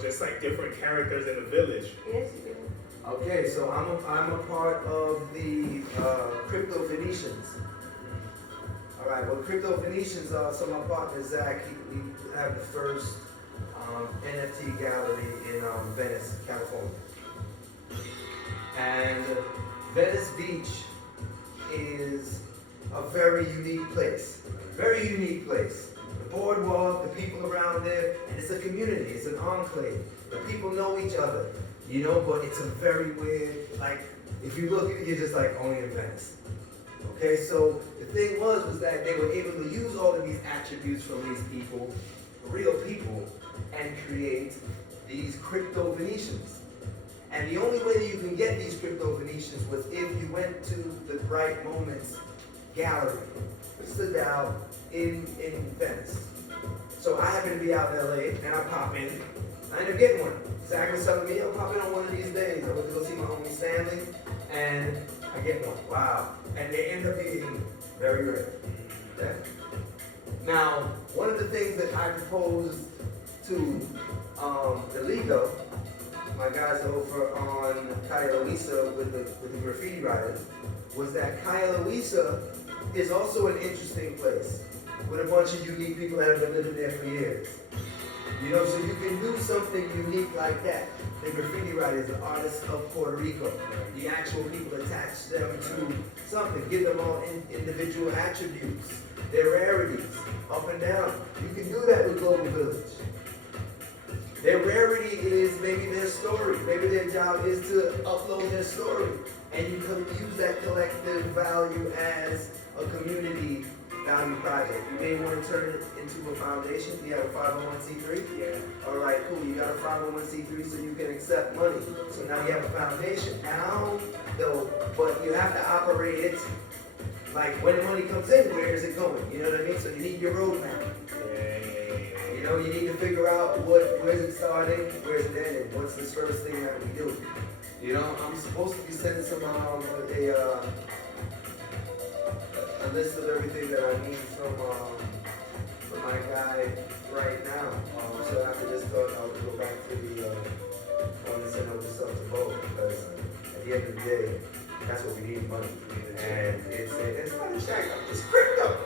just like different characters in the village. Yes, you do. Okay, so I'm a part of the Crypto Venetians. All right, well, Crypto Venetians are, so my partner Zach, we have the first NFT gallery in Venice, California. And Venice Beach is a very unique place. Very unique place. The boardwalk, the people around there, and it's a community, it's an enclave. The people know each other, you know, but it's a very weird, like, if you look at it, you're just like, only in Venice. Okay, so the thing was that they were able to use all of these attributes from these people, real people, and create these Crypto Venetians. And the only way that you can get these Crypto Venetians was if you went to the Bright Moments gallery, which stood out in Venice. So I happen to be out in LA, and I pop in. I end up getting one. Zach was telling me, I'll pop in on one of these days. I went to go see my homie Stanley, and I get one. Wow. And they end up being very rare. Okay? Now, one of the things that I proposed to the Ligo, my guys over on Calle Luisa with the graffiti writers, was that Calle Luisa is also an interesting place with a bunch of unique people that have been living there for years. You know, so you can do something unique like that. The graffiti writers, the artists of Puerto Rico, the actual people, attach them to something, give them all individual attributes, their rarities, up and down. You can do that with Global Village. Their rarity is maybe their story. Maybe their job is to upload their story. And you can use that collective value as a community value project. You may want to turn it into a foundation. You have a 501c3? Yeah. All right, cool. You got a 501c3 so you can accept money. So now you have a foundation. Now, though, but you have to operate it like when the money comes in, where is it going? You know what I mean? So you need your roadmap. You know, you need to figure out where's it starting, where's it ending, what's this first thing that we do. You know, I'm supposed to be sending some a list of everything that I need from my guy right now. So after this talk, I'll go back to the want to send over stuff to both, because at the end of the day, that's what we need, money. And it's not a check, it's crypto.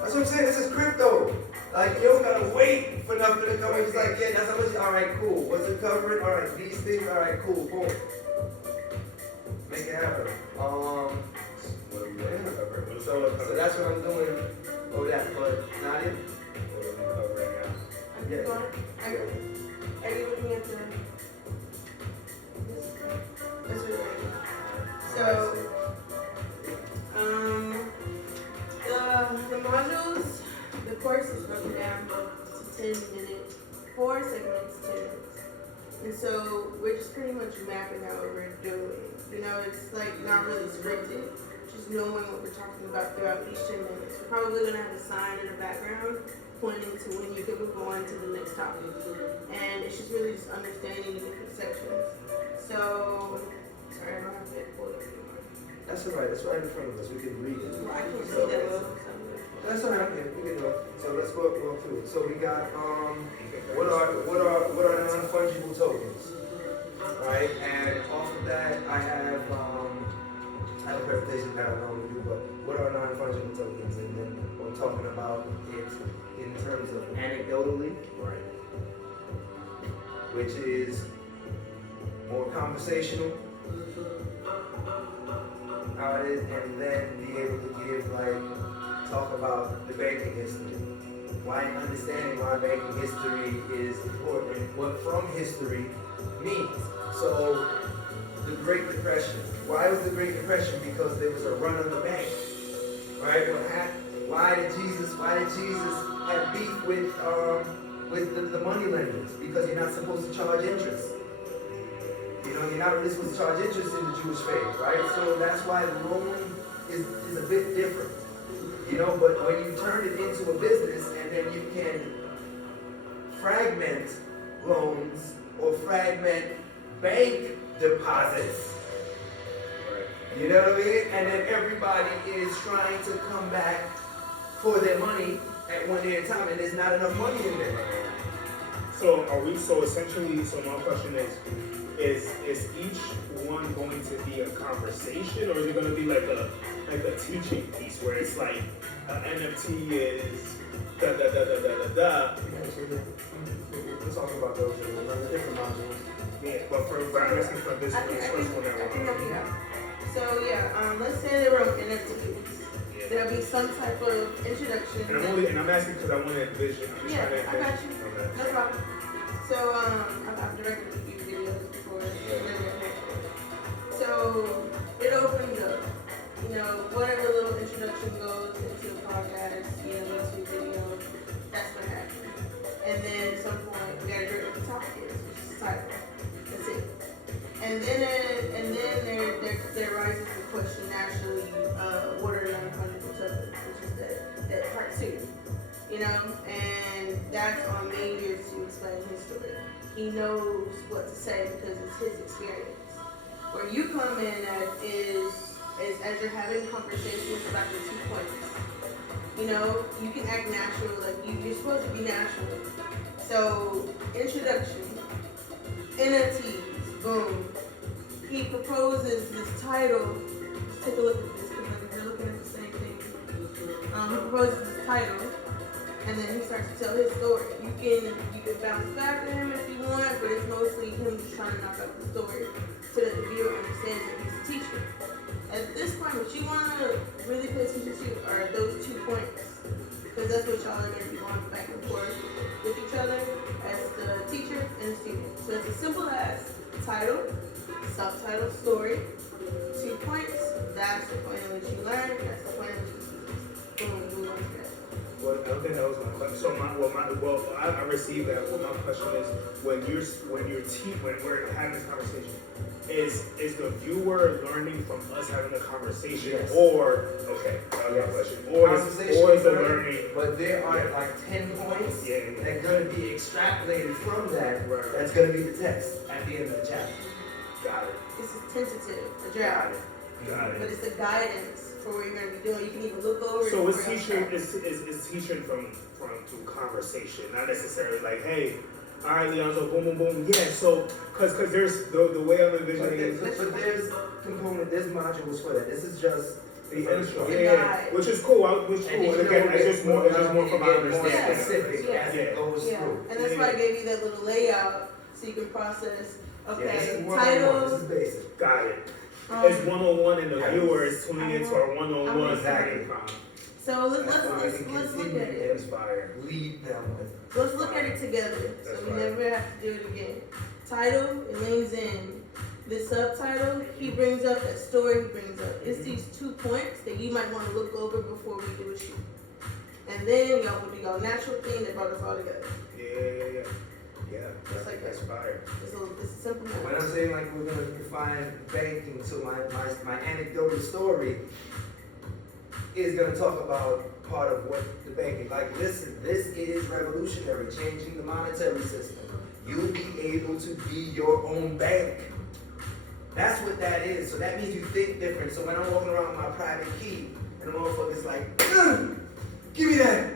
That's what I'm saying, this is crypto. Like, you don't gotta wait for nothing to come in. It's like, yeah, that's how much, all right, cool. What's it covering? All right, these things, all right, cool, boom. Make it happen. So that's what I'm doing over that. But Nadia? I'm Yeah. going. Are you looking at the? This really good. So, the modules, the course is broken down to 10 minutes, 4 segments, 10 minutes. And so we're just pretty much mapping out what we're doing. You know, it's like not really scripted, just knowing what we're talking about throughout each 10 minutes. We're probably going to have a sign in the background pointing to when you can move on to the next topic. And it's just really just understanding the different sections. So, sorry, I don't have that pulled up anymore. That's all right. That's right in front of us. We can read it. Well, I can't see that well. That's all right. Yeah, we can do it. So let's go through it. So we got what are non-fungible tokens, right? And off of that, I have a presentation that I normally do. But what are non-fungible tokens? And then we're talking about it in terms of anecdotally, right? Which is more conversational. How it is, and then be able to give talk about the banking history. Why understanding why banking history is important and what from history means. So the Great Depression. Why was the Great Depression? Because there was a run on the bank. Right? What happened? Why did Jesus have beef with the money lenders? Because you're not supposed to charge interest. You know, you're not really supposed to charge interest in the Jewish faith, right? So that's why the loan is a bit different. You know, but when you turn it into a business and then you can fragment loans or fragment bank deposits, you know what I mean? And then everybody is trying to come back for their money at one day at a time, and there's not enough money in there. So are we? So essentially, so my question is each one going to be a conversation, or is it going to be like a teaching piece where it's like an NFT is da da da da da da da? We'll talk about those in another different modules. Yeah, but I'm asking for this I can first one that help you we're on. out. So yeah, let's say they were on NFTs. Yeah. There'll be some type of introduction. And I'm asking because I want to envision. I'm just Yeah, trying to I got you. envision. No problem. So I've directed a few videos before. So it opens up, you know, whatever little introduction goes into the podcast, you know, YouTube video, that's what happens. And then at some point we gotta do what the topic is, which is the title. That's it. And then there rises the question naturally, what are non-fungible tokens, which is that part two. You know, and that's on Major to explain his story. He knows what to say because it's his experience. Where you come in at is as you're having conversations about the 2 points. You know, you can act natural, like you're supposed to be natural. So, introduction, NFTs, boom. He proposes this title. Let's take a look at this because they're looking at the same thing. He proposes this title. And then he starts to tell his story. You can bounce back to him if you want, but it's mostly him just trying to knock out the story so that the viewer understands that he's a teacher. At this point, what you want to really pay attention to are those 2 points, because that's what y'all are going to be going back and forth with each other as the teacher and the student. So it's as simple as title, subtitle, story, 2 points. That's the point in which you learn. That's the point in which you teach. Boom, move on to that. Well, I don't think that was my question. So I received that. Well, my question is when we're having this conversation, is the viewer learning from us having a conversation, Yes. or okay, that was my question, or is the learning? But there are like 10 points Yeah. that are going to be extrapolated from that. Right. That's going to be the text at the end of the chapter. Got it. This is tentative, a draft, Got but it. it's the guidance for what you're going to be doing. You can even look over So it. it's teaching is teaching from through conversation, not necessarily like, hey, all right, Leonzo, boom, boom, boom, yeah. So because there's the way I'm envisioning. But there's modules for that. This is just the intro. Yeah, which is cool. Which is And cool. you And again, know, it's just more from my more understanding. specific Yeah. as it goes Yeah, through. and that's why I gave you that little layout so you can process. Yeah, this Okay, is 101. title. This is basic. Got it. It's 101 and the Yes. viewer is tuning into our 101. Exactly. So let's That's why we look can at continue it. to inspire, lead them with. Let's look at it together, so That's we right. never have to do it again. Title, it leans in. The subtitle, he brings up that story he brings up. It's these 2 points that you might want to look over before we do a shoot. And then y'all will do y'all natural thing that brought us all together. Yeah. Just like That's that. fire. It's a simple When matter. I'm saying like we're gonna define banking, so my anecdotal story is gonna talk about part of what the banking, like listen, this is revolutionary, changing the monetary system. You'll be able to be your own bank. That's what that is. So that means you think different. So when I'm walking around with my private key and the motherfucker's like, give me that.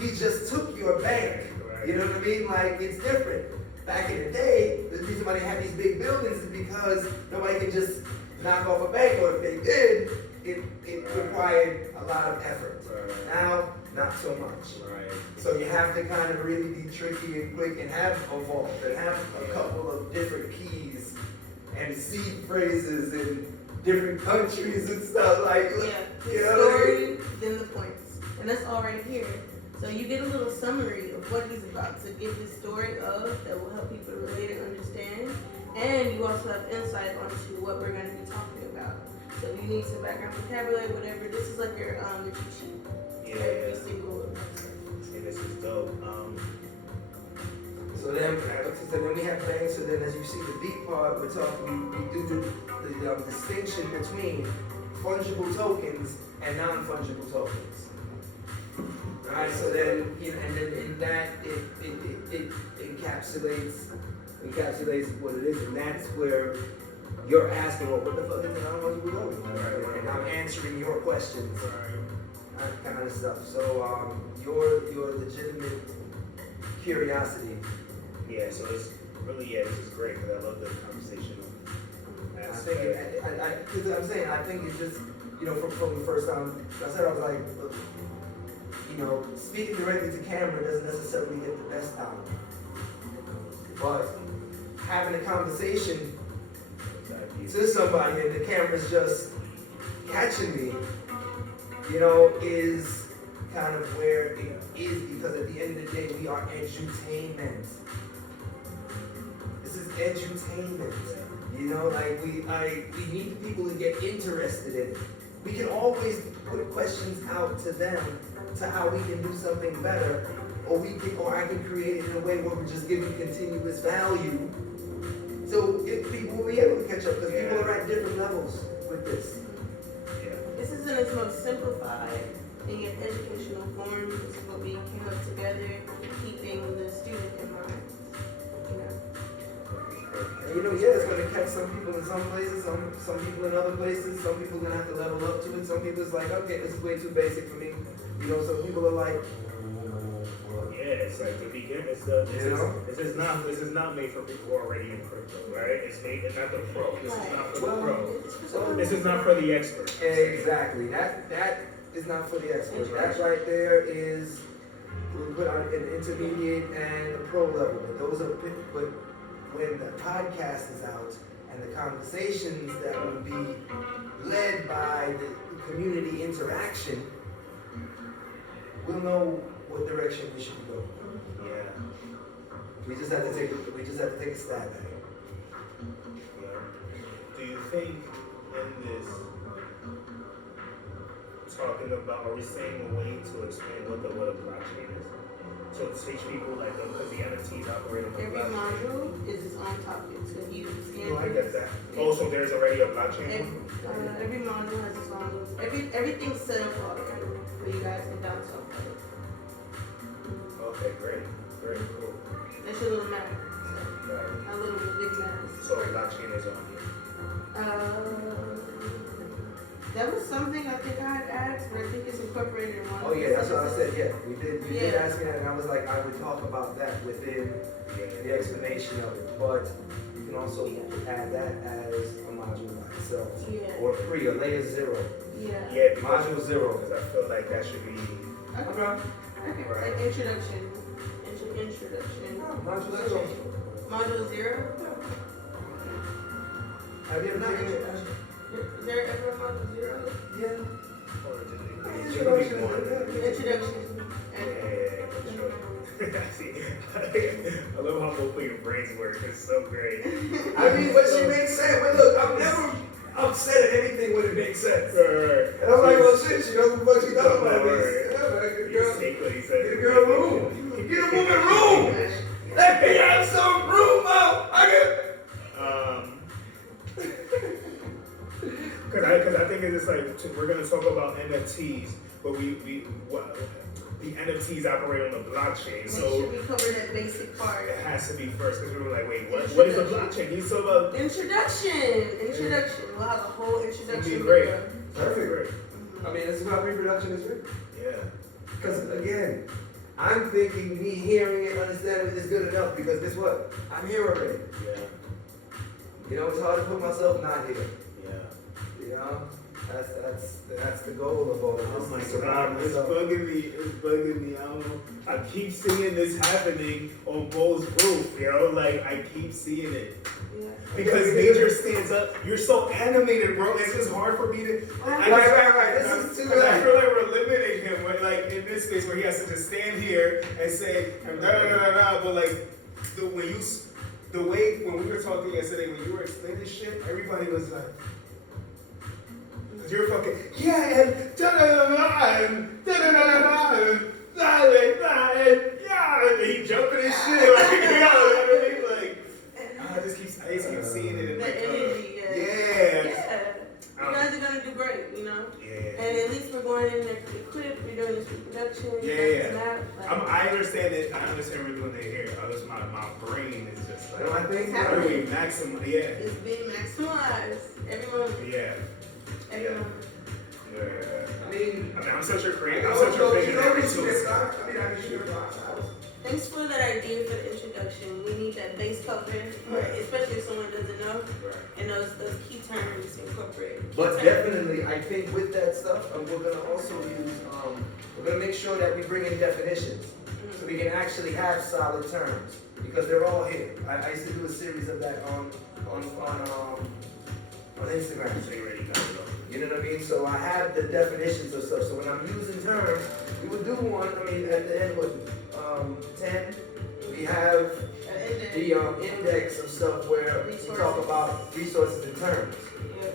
He just took your bank. You know what I mean? Like, it's different. Back in the day, the reason why they had these big buildings is because nobody could just knock off a bank, or if they did, it required a lot of effort. Now, not so much. Right. So you have to kind of really be tricky and quick and have a vault and have a couple of different keys and seed phrases in different countries and stuff like Yeah, the you know what I mean? story, then the points. And that's all right here. So you get a little summary of what he's about to give his story of that will help people to relate and understand. And you also have insight onto what we're going to be talking about. So if you need some background vocabulary, whatever, this is like your cheat sheet. Every single Yeah, this is dope. So then we have banks. So then, as you see the B part, we do the distinction between fungible tokens and non-fungible tokens. Alright, so then and then in that it encapsulates what it is, and that's where you're asking, well, what the fuck is a non-fungible token? And I'm answering your questions, that kind of stuff. So your legitimate curiosity. Yeah, so it's really, yeah, this is great because I love the conversational I aspect. think, because I'm saying, I think it's just, you know, from the first time I said, I was like, look, you know, speaking directly to camera doesn't necessarily get the best out of it. But having a conversation to somebody and the camera's just catching me, you know, is kind of where it is, because at the end of the day, we are edutainment. This is edutainment. You know, like we need people to get interested in it. We can always put questions out to them to how we can do something better, or I can create it in a way where we're just giving continuous value. So people will be able to catch up, because people are at different levels with this. Yeah. This is in its most simplified and yet educational form. This is what we came up together, keeping the student in mind. You know. And you know, yeah, it's gonna catch some people in some places, some people in other places. Some people are gonna have to level up to it. Some people it's like, okay, this is way too basic for me. You know, some people are like, Yeah, it's like to begin. This is not made for people who are already in crypto, right? It's made not the pro. This is not for the pro. This is not for the expert. exactly. That is not for the experts. That right there is, we put on an intermediate and a pro level. But those are, but when the podcast is out and the conversations that will be led by the community interaction, we'll know what direction we should go. Yeah. We just have to take a stab at it. Yeah. Do you think in this talking about, are we saying a way to explain what a blockchain is? So to teach people like because the NFTs operate on the Every blockchain. module is its own topic. So if you scan Oh, I get that. Oh, so there's already a blockchain one? every module has its own. Everything's set up already for you guys to download. Okay, great. Very cool. That's your little map. Right. A little big map. So the blockchain is on here. That was something I think I had asked, but I think it's incorporated in one. Oh yeah, that's what I said. Yeah, you did Yeah. ask me that, and I was like, I would talk about that within the explanation of it. But you can also add that as a module by itself, Yeah. or free, or layer 0. Yeah. Yeah, because Module 0. I feel like that should be. Okay. Like introduction. Introduction. Module 0. Module 0. Have you ever Not taken it? introduction. Is there ever a module 0? Yeah. Or it should be Introduction is one. good. Introduction. Yeah, see, I love how both of your brains work. It's so great. I mean, but she makes sense. But look, I'm never upset at anything when it makes sense. Right. And I'm like, well, shit, she knows what she thought about this. Yeah, man, You girl, take what he said. get a girl room. Get a woman room. Let me have some room out. Because I think it's like we're gonna talk about NFTs, but the NFTs operate on the blockchain, Make so sure we cover that basic part. it has to be first because we were like, wait, what is a blockchain? You talk about Introduction. We'll have a whole it'd introduction. be great. video. Perfect. Great. I mean, this is how reproduction is written. Yeah. Because again, I'm thinking me hearing it, understanding it is good enough. Because guess what? I'm here already. Yeah. You know, it's hard to put myself not here. Yeah. You know, that's the goal of all of Oh this. my to surround God, it's myself. bugging me. It's bugging me. I don't know. I keep seeing this happening on Bo's roof, yo. Like I keep seeing it. Yeah. Because nature stands up. You're so animated, bro. It's just hard for me to. Right. This is too I late. feel like we're limiting him, like in this space where he has to just stand here and say and da da da da. But like the way when we were talking yesterday, when you were explaining shit, everybody was like. You're fucking and da da da da and da da da da and yeah, and he jumping and shit like you know what I mean? Like I just keep seeing it in The like energy, yeah. You guys are gonna do great, you know. Yeah. And at least we're going in there equipped. We're doing this reproduction. Yeah. I understand it. I understand we're doing it here. Just my brain is just like. And I think How do we maximize? Yeah. It's being maximized every moment. Yeah. Every Yeah. moment. Yeah. I mean, I'm such a creative. I'm I such a don't visionary know, too. I mean, I can shoot a box out. Thanks for that idea for the introduction. We need that base cover, especially if someone doesn't know, and those key terms incorporated. But definitely, I think with that stuff, we're gonna also use, we're gonna make sure that we bring in definitions, so we can actually have solid terms, because they're all here. I used to do a series of that on Instagram. You know what I mean? So I have the definitions of stuff. So when I'm using terms, we would do one. I mean, at the end, 10, we have the index of stuff where we talk about resources and terms.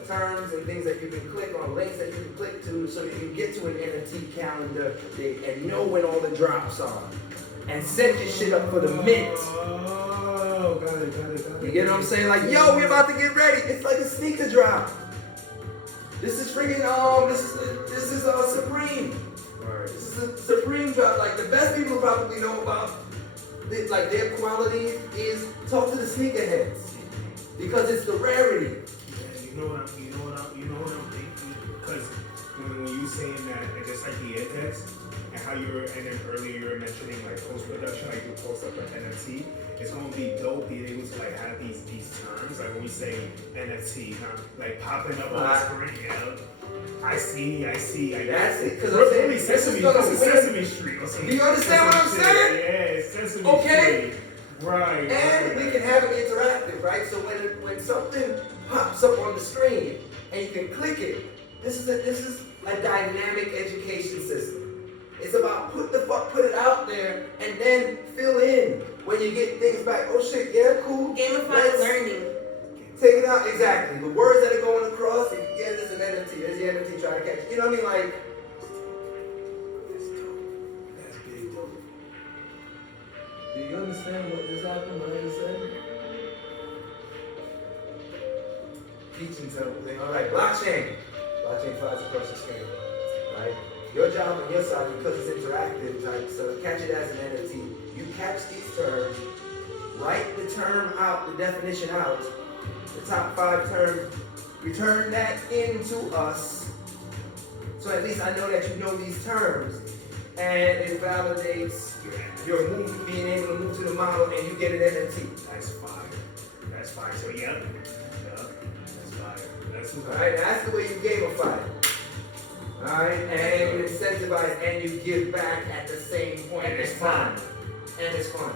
Terms and things that you can click on, links that you can click to, so you can get to an NFT calendar and know when all the drops are. And set your shit up for the mint. Oh, got it. You get what I'm saying? Like, yo, we're about to get ready. It's like a sneaker drop. This is freaking this is Supreme. Right. This is a Supreme drop. Like the best people probably know about like their quality is talk to the sneakerheads. Because it's the rarity. Yeah, you know what I'm thinking? Because when you saying that, and just like the index, and how you were, and then earlier you were mentioning like post-production, like you post up an NFT, it's gonna be dope being able to like have these terms, like when we say NFT, like popping up on the screen, you know? I see. Like, That's it. Because really Sesame Street or something. Do you understand what I'm saying? Yeah, it's Sesame Okay. Street. Right. And we can have it interactive, right? So when something pops up on the screen and you can click it, this is a dynamic education system. It's about put it out there and then fill in when you get things back. Oh shit, yeah, cool. Gamified learning. Take it out, exactly. The words that are going across, and yeah, there's an NFT. There's the NFT trying to catch it. You know what I mean? Like, That's big dope. do you understand what just happened? What I just said? Teaching something. All right, blockchain. Blockchain flies across the screen. Right? Your job on your side, because it's interactive, right? So catch it as an NFT. You catch these terms, write the term out, the definition out, the top 5 terms, return that into us. So at least I know that you know these terms. And it validates your move, being able to move to the model, and you get an NFT. That's fire. So yeah, that's fire. Alright, that's the way you gamify it. Alright, and you incentivize and you give back at the same point. And it's fun. And it's fun.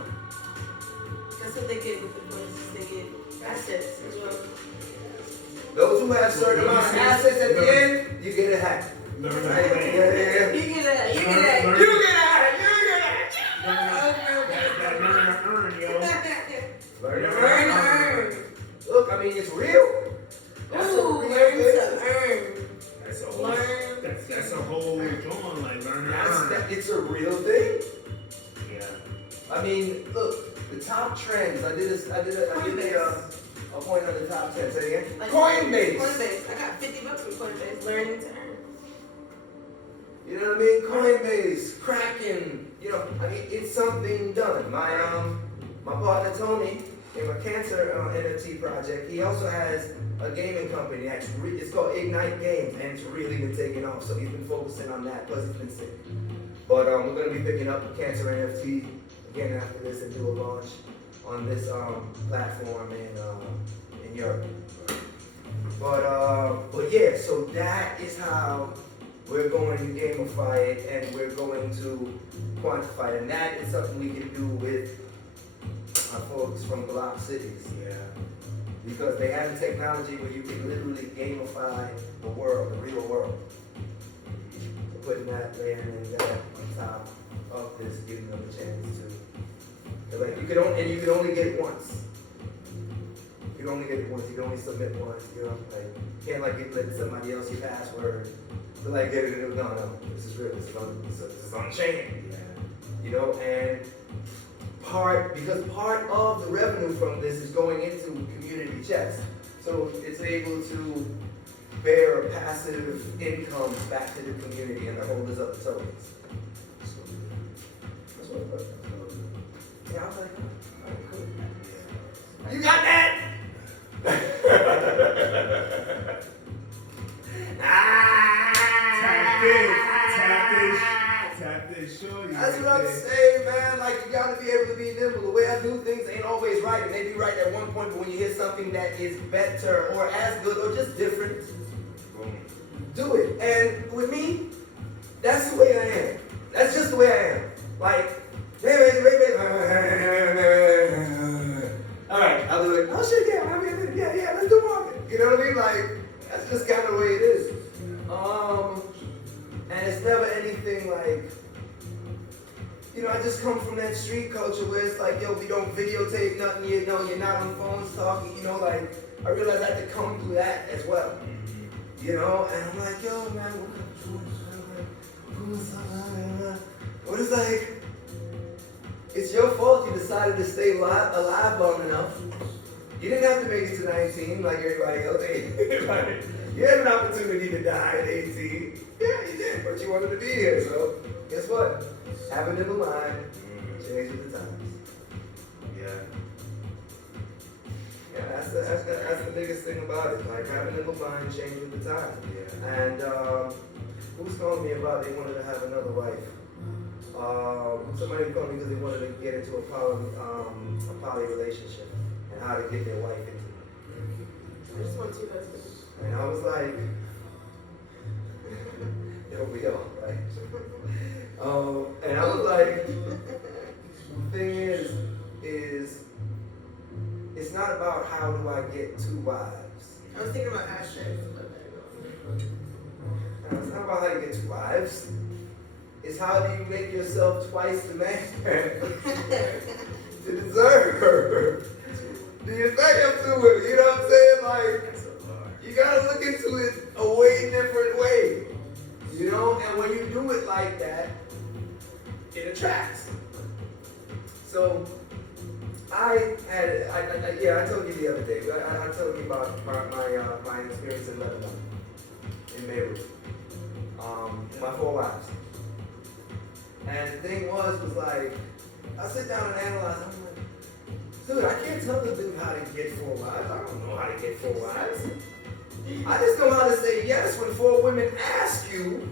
That's what they get with the points. They get assets as well. Those who have certain amount of assets at the end, you get a hat. Learn Right? that. Yeah. You get that. You get a hat. You get a hat. That learn to earn, yo. Learn to Earn. Look, I mean, it's real. That's a Ooh, real learn thing. to earn. That's a whole. Learn. That's a whole drawing, like learn to earn. It's a real thing. Yeah. I mean, look, the top trends. I did a point on the top 10. Say again. Coinbase. Coinbase. I got $50 from Coinbase. Learning to earn. You know what I mean? Coinbase, Kraken. You know, I mean, it's something done. My partner Tony in my cancer NFT project, he also has a gaming company that's it's called Ignite Games, and it's really been taking off. So he's been focusing on that. Plus, he's been sick. But we're gonna be picking up the cancer NFT again after this and do a launch on this platform in Europe. But yeah, so that is how we're going to gamify it, and we're going to quantify it. And that is something we can do with our folks from Block Cities. Yeah. Because they have the technology where you can literally gamify the world, the real world. So putting that layer and that on top of this, giving them a chance to. Like you can only get it once. You can only get it once. You can only submit once. You know, like you can't like let somebody else your password. To like get it. No. This is real. This is on chain. Yeah. You know, and part of the revenue from this is going into community chest. So it's able to bear passive income back to the community and the holders of the tokens. So that's what it was. Yeah, I was like, all right, cool. You got that? Tap this, shorty. That's what I'm saying, man. Like, you gotta be always right, and they be right at one point, but when you hear something that is better or as good or just different, do it. And with me, that's the way I am. That's just the way I am. Like, all right, I'll do it. Oh shit, yeah, let's do more of it. You know what I mean? Like, that's just kind of the way it is. And it's never anything like, you know, I just come from that street culture where it's like, yo, we don't videotape nothing, you know, you're not on phones talking, you know, like, I realized I had to come through that as well. You know, and I'm like, yo, man, what is like, it's your fault you decided to stay alive long enough. You didn't have to make it to 19 like everybody else. Like, you had an opportunity to die at 18. Yeah, you did, but you wanted to be here. So, guess what? Have a nimble mind, change with the times. Yeah. Yeah, that's the biggest thing about it. Like, have a nimble mind, change with the times. Yeah. And who was calling me about they wanted to have another wife? Somebody called me because they wanted to get into a poly relationship and how to get their wife into it. I just want two husbands. And I was like, yo, we are, right? And I was like, the thing is, it's not about how do I get two wives. I was thinking about hashtags. It's not about how you get two wives. It's how do you make yourself twice the man to deserve her. Do you think I'm to it? You know what I'm saying? Like, you gotta look into it a way different way. You know? And when you do it like that, it attracts. So, I told you the other day, I told you about my experience in Lebanon, in Beirut. My 4 wives. And the thing was like, I sit down and analyze, I'm like, dude, I can't tell the dude how to get 4 wives. I don't know how to get 4 wives. I just know how to say yes when 4 women ask you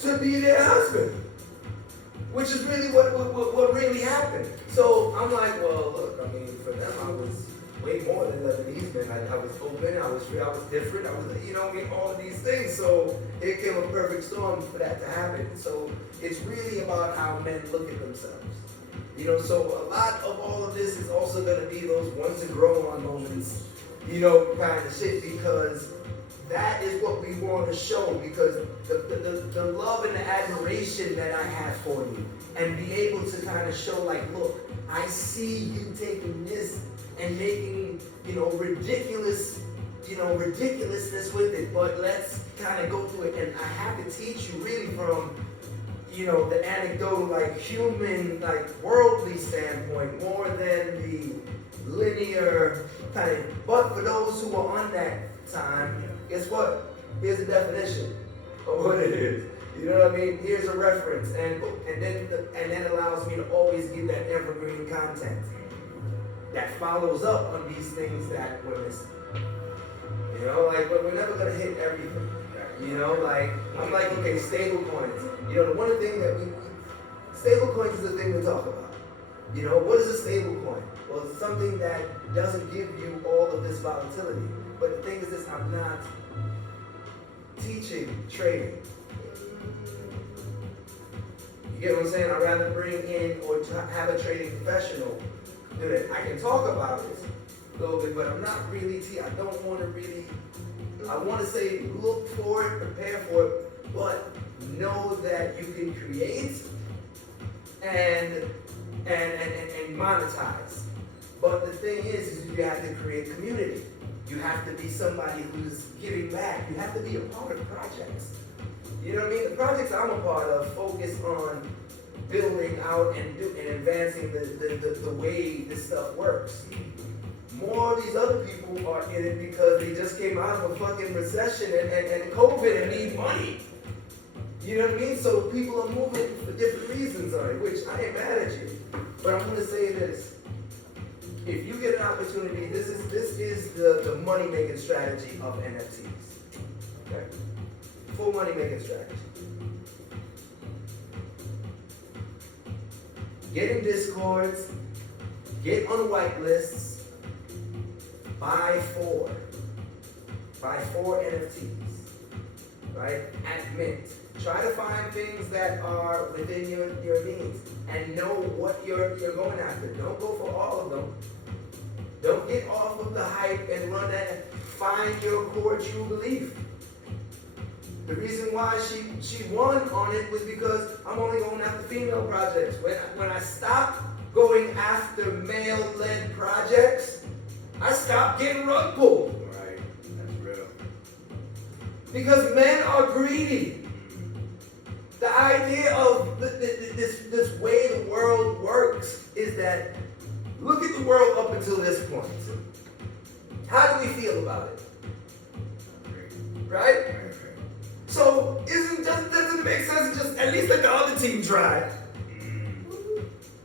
to be their husband. Which is really what really happened. So I'm like, well, look, I mean, for them, I was way more than Lebanese men. I was open, I was free, I was different, I was, you know, I mean, all of these things. So it came a perfect storm for that to happen. So it's really about how men look at themselves. You know, so a lot of all of this is also going to be those ones to grow on moments, you know, kind of shit, because that is what we want to show, because the love and the admiration that I have for you, and be able to kind of show like, look, I see you taking this and making, you know, ridiculousness with it, but let's kind of go through it. And I have to teach you really from, you know, the anecdotal, like human, like worldly standpoint, more than the linear kind of. But for those who are on that time, guess what? Here's a definition of what it is. You know what I mean? Here's a reference, and then allows me to always give that evergreen content that follows up on these things that we're missing. You know, like we're never gonna hit everything. You know, like I'm like, okay, stable coins. You know, the one thing that stable coins is the thing we talk about. You know, what is a stable coin? Well, it's something that doesn't give you all of this volatility. But the thing is this, I'm not teaching trading. You get what I'm saying? I'd rather bring in or have a trading professional do that. I can talk about it a little bit, but I'm not really I don't want to really, I want to say look for it, prepare for it, but know that you can create and monetize. But the thing is you have to create community. You have to be somebody who's giving back. You have to be a part of projects. You know what I mean? The projects I'm a part of focus on building out and advancing the way this stuff works. More of these other people are in it because they just came out of a fucking recession and COVID and need money. You know what I mean? So people are moving for different reasons on it, which I ain't mad at you. But I'm gonna say this. If you get an opportunity, this is the money-making strategy of NFTs. Okay? Full money-making strategy. Getting Discords, get on whitelists, buy 4 NFTs, right? At mint. Try to find things that are within your means and know what you're going after. Don't go for all of them. Don't get off of the hype and run at. Find your core true belief. The reason why she won on it was because I'm only going after female projects. When I stopped going after male-led projects, I stopped getting rug pulled. Right, that's real. Because men are greedy. The idea of this way the world works is that, look at the world up until this point. How do we feel about it? Right? So, doesn't it make sense to just at least let the other team try?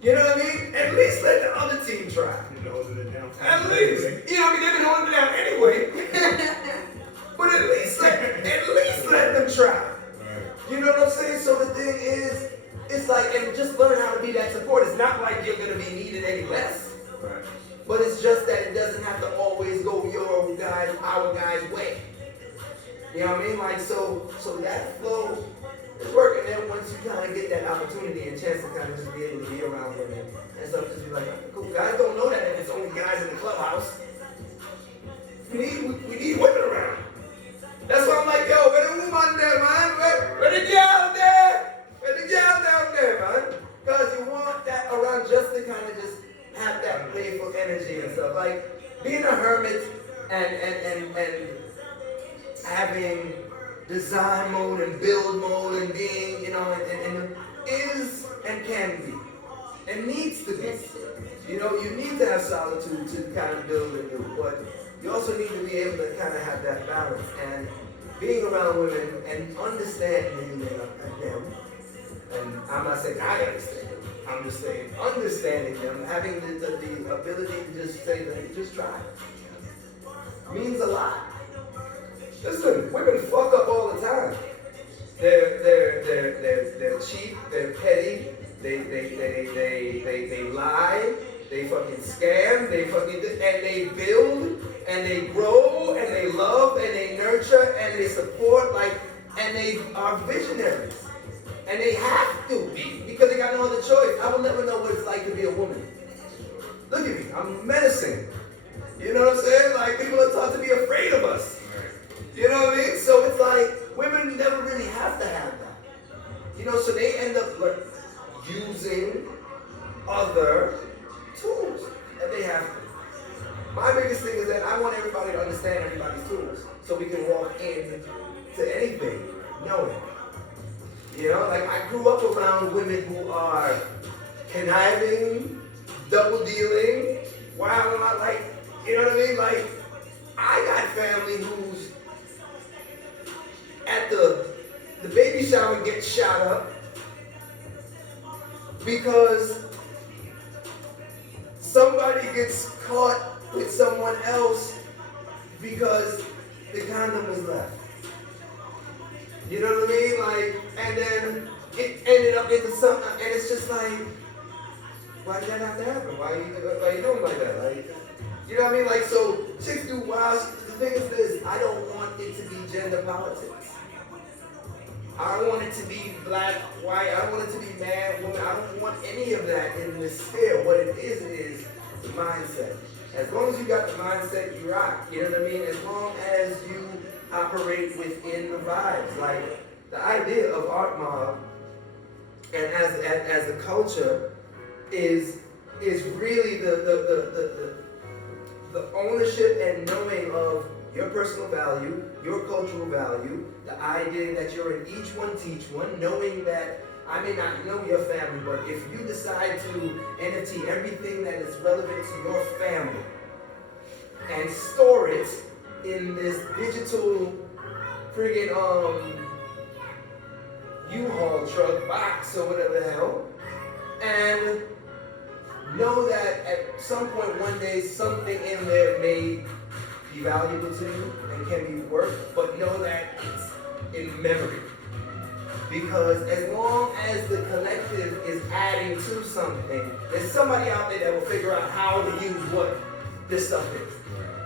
You know what I mean? At least let the other team try. You know, holding it down. At least. You know, I mean, they've been holding it down anyway. But at least let them try. Right. You know what I'm saying? So the thing is, it's like, and just learn how to be that support. It's not like you're gonna be needed any less. Right. But it's just that it doesn't have to always go our guy's way. You know what I mean? Like, so that flow is working. Then once you kind of get that opportunity and chance to kind of just be able to be around women and stuff, just be like, cool. Guys don't know that if it's only guys in the clubhouse. We need women around. That's why I'm like, yo, where the woman there, man? Where the gal there? Where the gal down there, man? Because you want that around just to kind of just have that playful energy and stuff. Like being a hermit and having design mode and build mode and being, you know, and is and can be and needs to be. You know, you need to have solitude to kind of build and do, but you also need to be able to kind of have that balance. And being around women and understanding them, and I'm not saying I understand them, I'm just saying understanding them, having the ability to just say that just try, means a lot. Listen, women fuck up all the time. They're cheap, they're petty, they lie, they fucking scam, and they build, and they grow, and they love, and they nurture, and they support, and they are visionaries. And they have to be, because they got no other choice. I will never know what it's like to be a woman. Look at me, I'm menacing. You know what I'm saying? Like, people are taught to be afraid of us. You know what I mean? So it's like, women never really have to have that. You know, so they end up using other tools that they have. My biggest thing is that I want everybody to understand everybody's tools, so we can walk in to anything knowing. You know, like I grew up around women who are conniving, double dealing, wild, like, you know what I mean? Like, I got family who's at the baby shower gets shot up because somebody gets caught with someone else because the condom was left. You know what I mean? Like, and then it ended up into something, and it's just like, why did that have to happen? Why are you doing like that? Like, you know what I mean? Like, so chicks do wild. The thing is this: I don't want it to be gender politics. I don't want it to be black, white. I don't want it to be man, woman. I don't want any of that in this sphere. What it is the mindset. As long as you got the mindset, you rock. You know what I mean? As long as you operate within the vibes. Like the idea of Art Mob and as a culture is really the ownership and knowing of your personal value, your cultural value, the idea that you're in each one, teach one, knowing that I may not know your family, but if you decide to NFT everything that is relevant to your family and store it in this digital friggin' U-Haul truck box or whatever the hell, and know that at some point one day something in there may be valuable to you and can be worth, but know that it's in memory. Because as long as the collective is adding to something, there's somebody out there that will figure out how to use what this stuff is.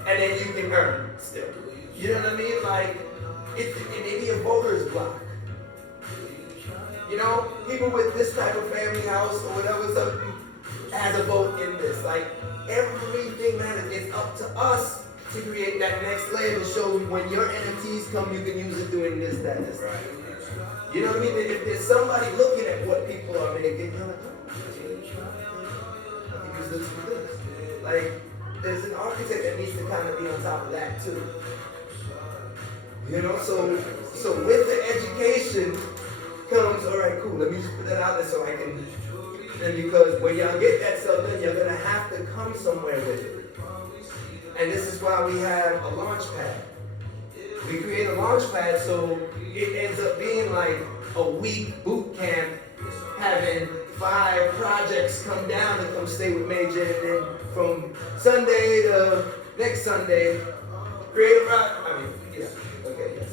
And then you can earn still. You know what I mean? Like, it may be a voter's block. You know, people with this type of family house or whatever stuff has a vote in this. Like, everything matters. It's up to us to create that next layer to show when your NFTs come, you can use it doing this, that, this. Right. You know what I mean? If there's somebody looking at what people are making, you're like, oh, I can use this for this. Like, there's an architect that needs to kind of be on top of that too. You know, so with the education comes, all right, cool, let me just put that out there so I can, and because when y'all get that stuff done, you're gonna have to come somewhere with it. And this is why we have a launch pad. We create a launch pad so it ends up being like a week boot camp, having 5 projects come down and come stay with Major, and then from Sunday to next Sunday, create a project. I mean, yeah, okay, yes.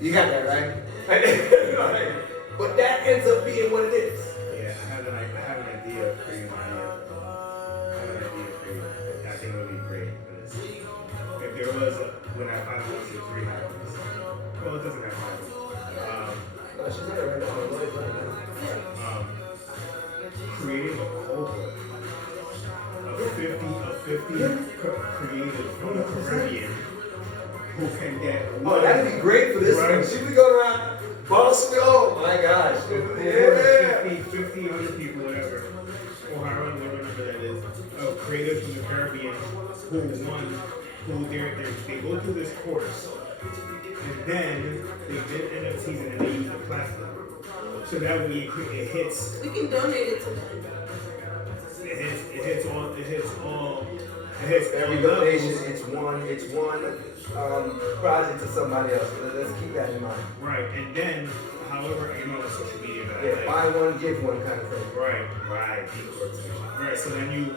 You got that, right? Right. But that ends up being what it is. Yeah, I have an idea of creating my I think it would be great for this. If there was when I finally went to 3 happens. Well, it doesn't have to happen. No, she's not right now. Creating a cohort of 50 creators from the Caribbean who can get Oh, that'd be great for this one. Should we go around Boston? Oh my gosh. Yeah. 50 other people, whatever, or however number that is, of creators from the Caribbean who they go through this course, and then they get NFTs and then they use the platform. So that way it hits. We can donate it to them. It hits all. Every donation, it's one project to somebody else. Let's keep that in mind. Right, and then, however, you know, social media. Yeah, buy one, give one kind of thing. Right. So then you,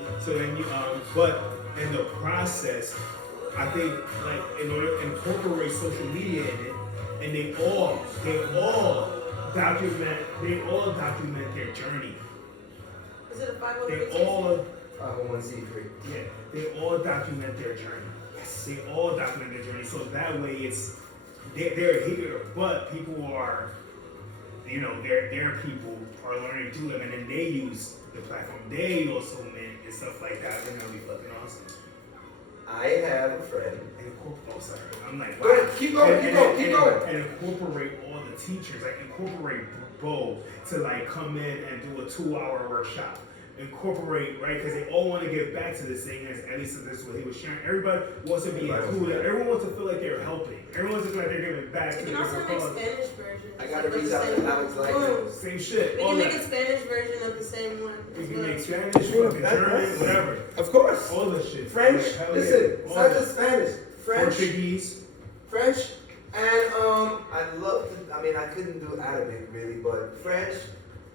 but in the process, I think like in order to incorporate social media in it, and they all document their journey. Is it a They 501c3? all 501c3. Yeah, they all document their journey. Yes. They all document their journey, so that way it's they're here, but people are, you know, their people are learning through them, and then they use the platform. They also mint and stuff like that. They're gonna be fucking awesome. I have a friend. I'm like, Go ahead, keep going. And incorporate all the teachers, like incorporate Bo to like come in and do a 2-hour workshop. Incorporate, right? Because they all want to get back to this thing, at least this is what he was sharing. Everybody wants to be included. Everyone wants to feel like they're helping. Everyone wants to feel like they're giving back. We can also make Spanish versions. I gotta reach out to Alex like Same shit. We can make a Spanish version of the same one. We can make Spanish, fucking German, whatever. Of course. All this shit. French. Hell Listen, yeah. it's All not that. just Spanish. French. Portuguese. And I'd love to. I mean, I couldn't do Arabic really, but French,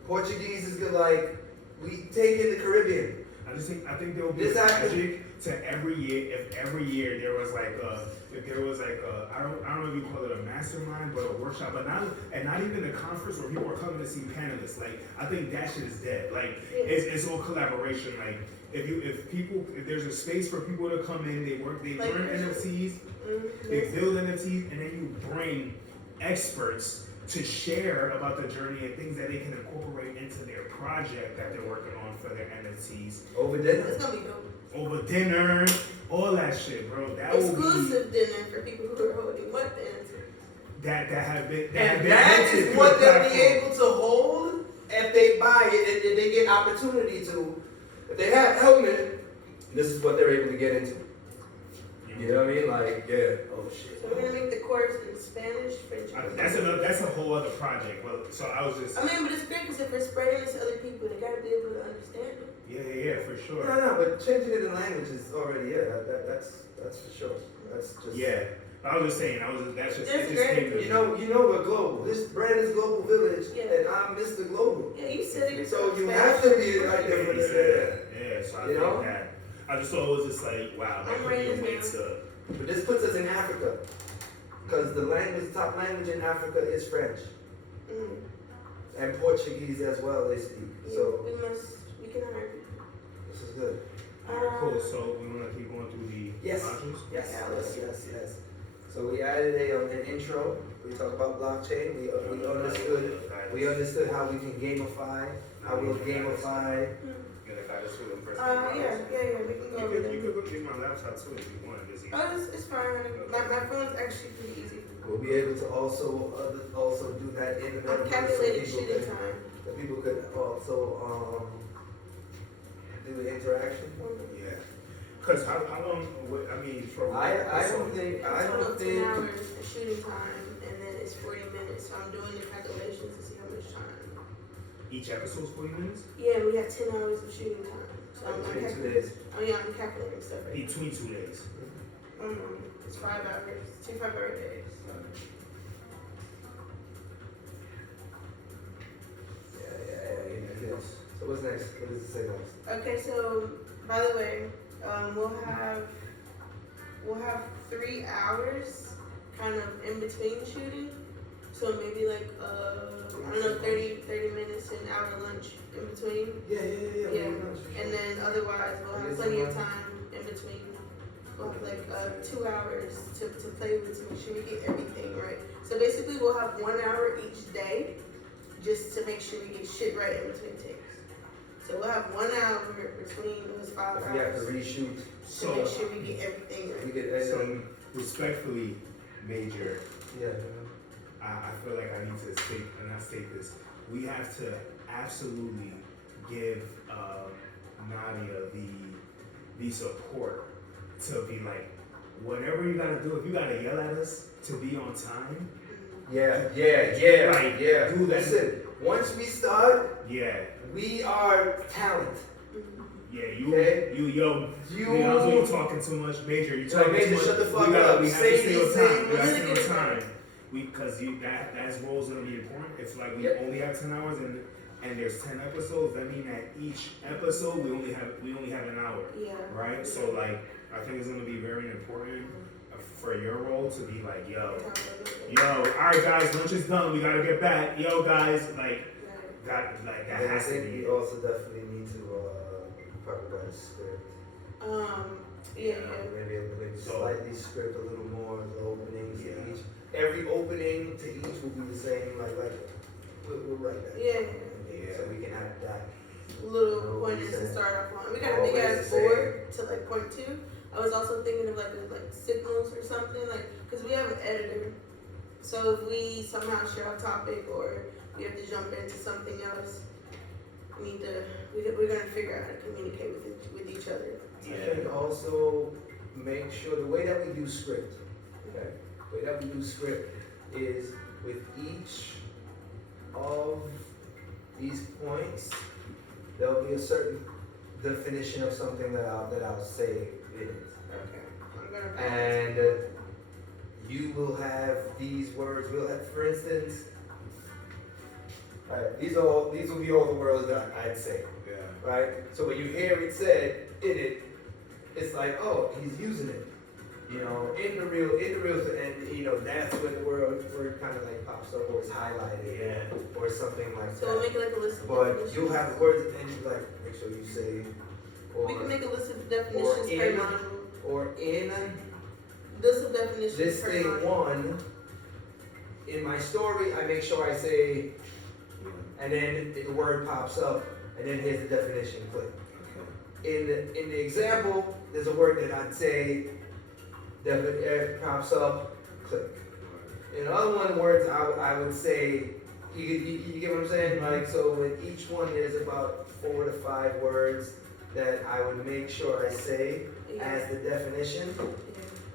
Portuguese is good. Like we take in the Caribbean. I think there will be This magic to every year. If every year there was like a, I don't know if you call it a mastermind, but a workshop, but not even a conference where people are coming to see panelists. Like I think that shit is dead. Like it's all collaboration. Like if there's a space for people to come in, they learn NFTs, they build NFTs, and then you bring experts to share about the journey and things that they can incorporate into their project that they're working on for their NFTs. Over dinner. It's gonna be dope. Over dinner, all that shit, bro. That will be Exclusive dinner for people who are holding what dance? that have been And that is what they'll be able to hold if they buy it, if they get opportunity to. If they have helmet, this is what they're able to get into. You know what I mean? Like, yeah. Oh shit. So we're gonna make the course in Spanish, French. That's a whole other project. Well, so I was just. I mean, but it's great because if we're spreading this to other people, they gotta be able to understand it. Yeah, for sure. No, but changing it in language is already that's for sure. That's just. Yeah, I was just saying. That's just. That's It just great. came to You know we're global. This brand is Global Village, Yeah. and I'm Mr. Global. Yeah, you said it. So you have to be like that for the. Yeah, so I You think know? that. I just thought it was just like, wow, that I'm could be a ready way now. to. But this puts us in Africa, because the top language in Africa is French. And Portuguese as well they speak. So we can hire people. this is good. Alright, cool. So we want to keep going through the Yes. modules? Yes. So we added an intro. We talked about blockchain. We understood how we can gamify. How we'll gamify. Yeah, I got this for the first Yeah, we can go over You them. could look at my laptop too if you want. It's easy. Oh, it's fine. My phone's actually pretty easy. We'll be able to also do that in the middle. I'm calculating shooting time. So people could also do the interaction. Yeah. Cause how long? I mean, for I don't think 10 hours for shooting time, and then it's 40 minutes. So I'm doing the calculations to see how much time. each episode's 40 minutes Yeah, we have 10 hours of shooting time. So I'm between 2 calculating. days. I'm calculating stuff right between 2 days. now. It's 5 hours, 2 5-hour days. Yeah. So what's next? What does it say next? Okay, so by the way, we'll have 3 hours kind of in between shooting. So maybe like I don't know, 30 minutes, an hour lunch in between. Yeah. And then otherwise we'll have plenty of time in between. We'll have like 2 hours to play with to make sure we get everything right. So basically we'll have 1 hour each day just to make sure we get shit right in between takes. So we'll have 1 hour between those 5 If we have to hours reshoot, to make sure we get everything right. we get So respectfully, Major, yeah. I feel like I need to state this. We have to absolutely give Nadia the support to be like, whatever you gotta do, if you gotta yell at us to be on time, Yeah. Right. Do that. Listen, once we start, yeah, we are talent. yeah, Okay. you're talking too much, Major. You Like, talking Major, too much. shut the fuck we up. have to Say stay these on time. things. We gotta Listen. stay on time. Because that role's gonna be important. It's like we Yep. only have 10 hours and there's 10 episodes. That means that each episode we only have an hour, Yeah. right? So like I think it's gonna be very important for your role to be like, yo, all right guys, lunch is done. We gotta get back. Yo guys, like that And I has to think be. we also definitely need to talk about a script. Yeah. Maybe So- slightly script a little more the openings Yeah. to each. Every opening to each will be the same. Like we'll write that. Yeah. So we can have that. Little pointers to start off on. We got a big Always ass the same. board to like point to. I was also thinking of like signals or something, like, because we have an editor. So if we somehow share a topic or we have to jump into something else, we're gonna figure out how to communicate with each other. I think also make sure the way that we do script, okay? The way that we do script is with each of these points, there'll be a certain definition of something that I'll say in it. Okay. I'm gonna. And you will have these words. We'll have, for instance, right? These will be all the words that I'd say, Yeah. right? So when you hear it said in it, it's like, oh, he's using it. You know, in the real, and you know, that's when the word kind of like pops up or it's highlighted, Yeah. or something like So we'll that. make it like a list of But definitions. you'll have the words, and you like make sure you say, We can make a list of definitions per in- module. or in List of definitions this per thing module. one. In my story, I make sure I say, and then the word pops up, and then here's the definition. Click. In the example, there's a word that I'd say that pops up. Click. In other one words, I would say, you get what I'm saying? Like, so with each one, there's about 4 to 5 words that I would make sure I say as the definition.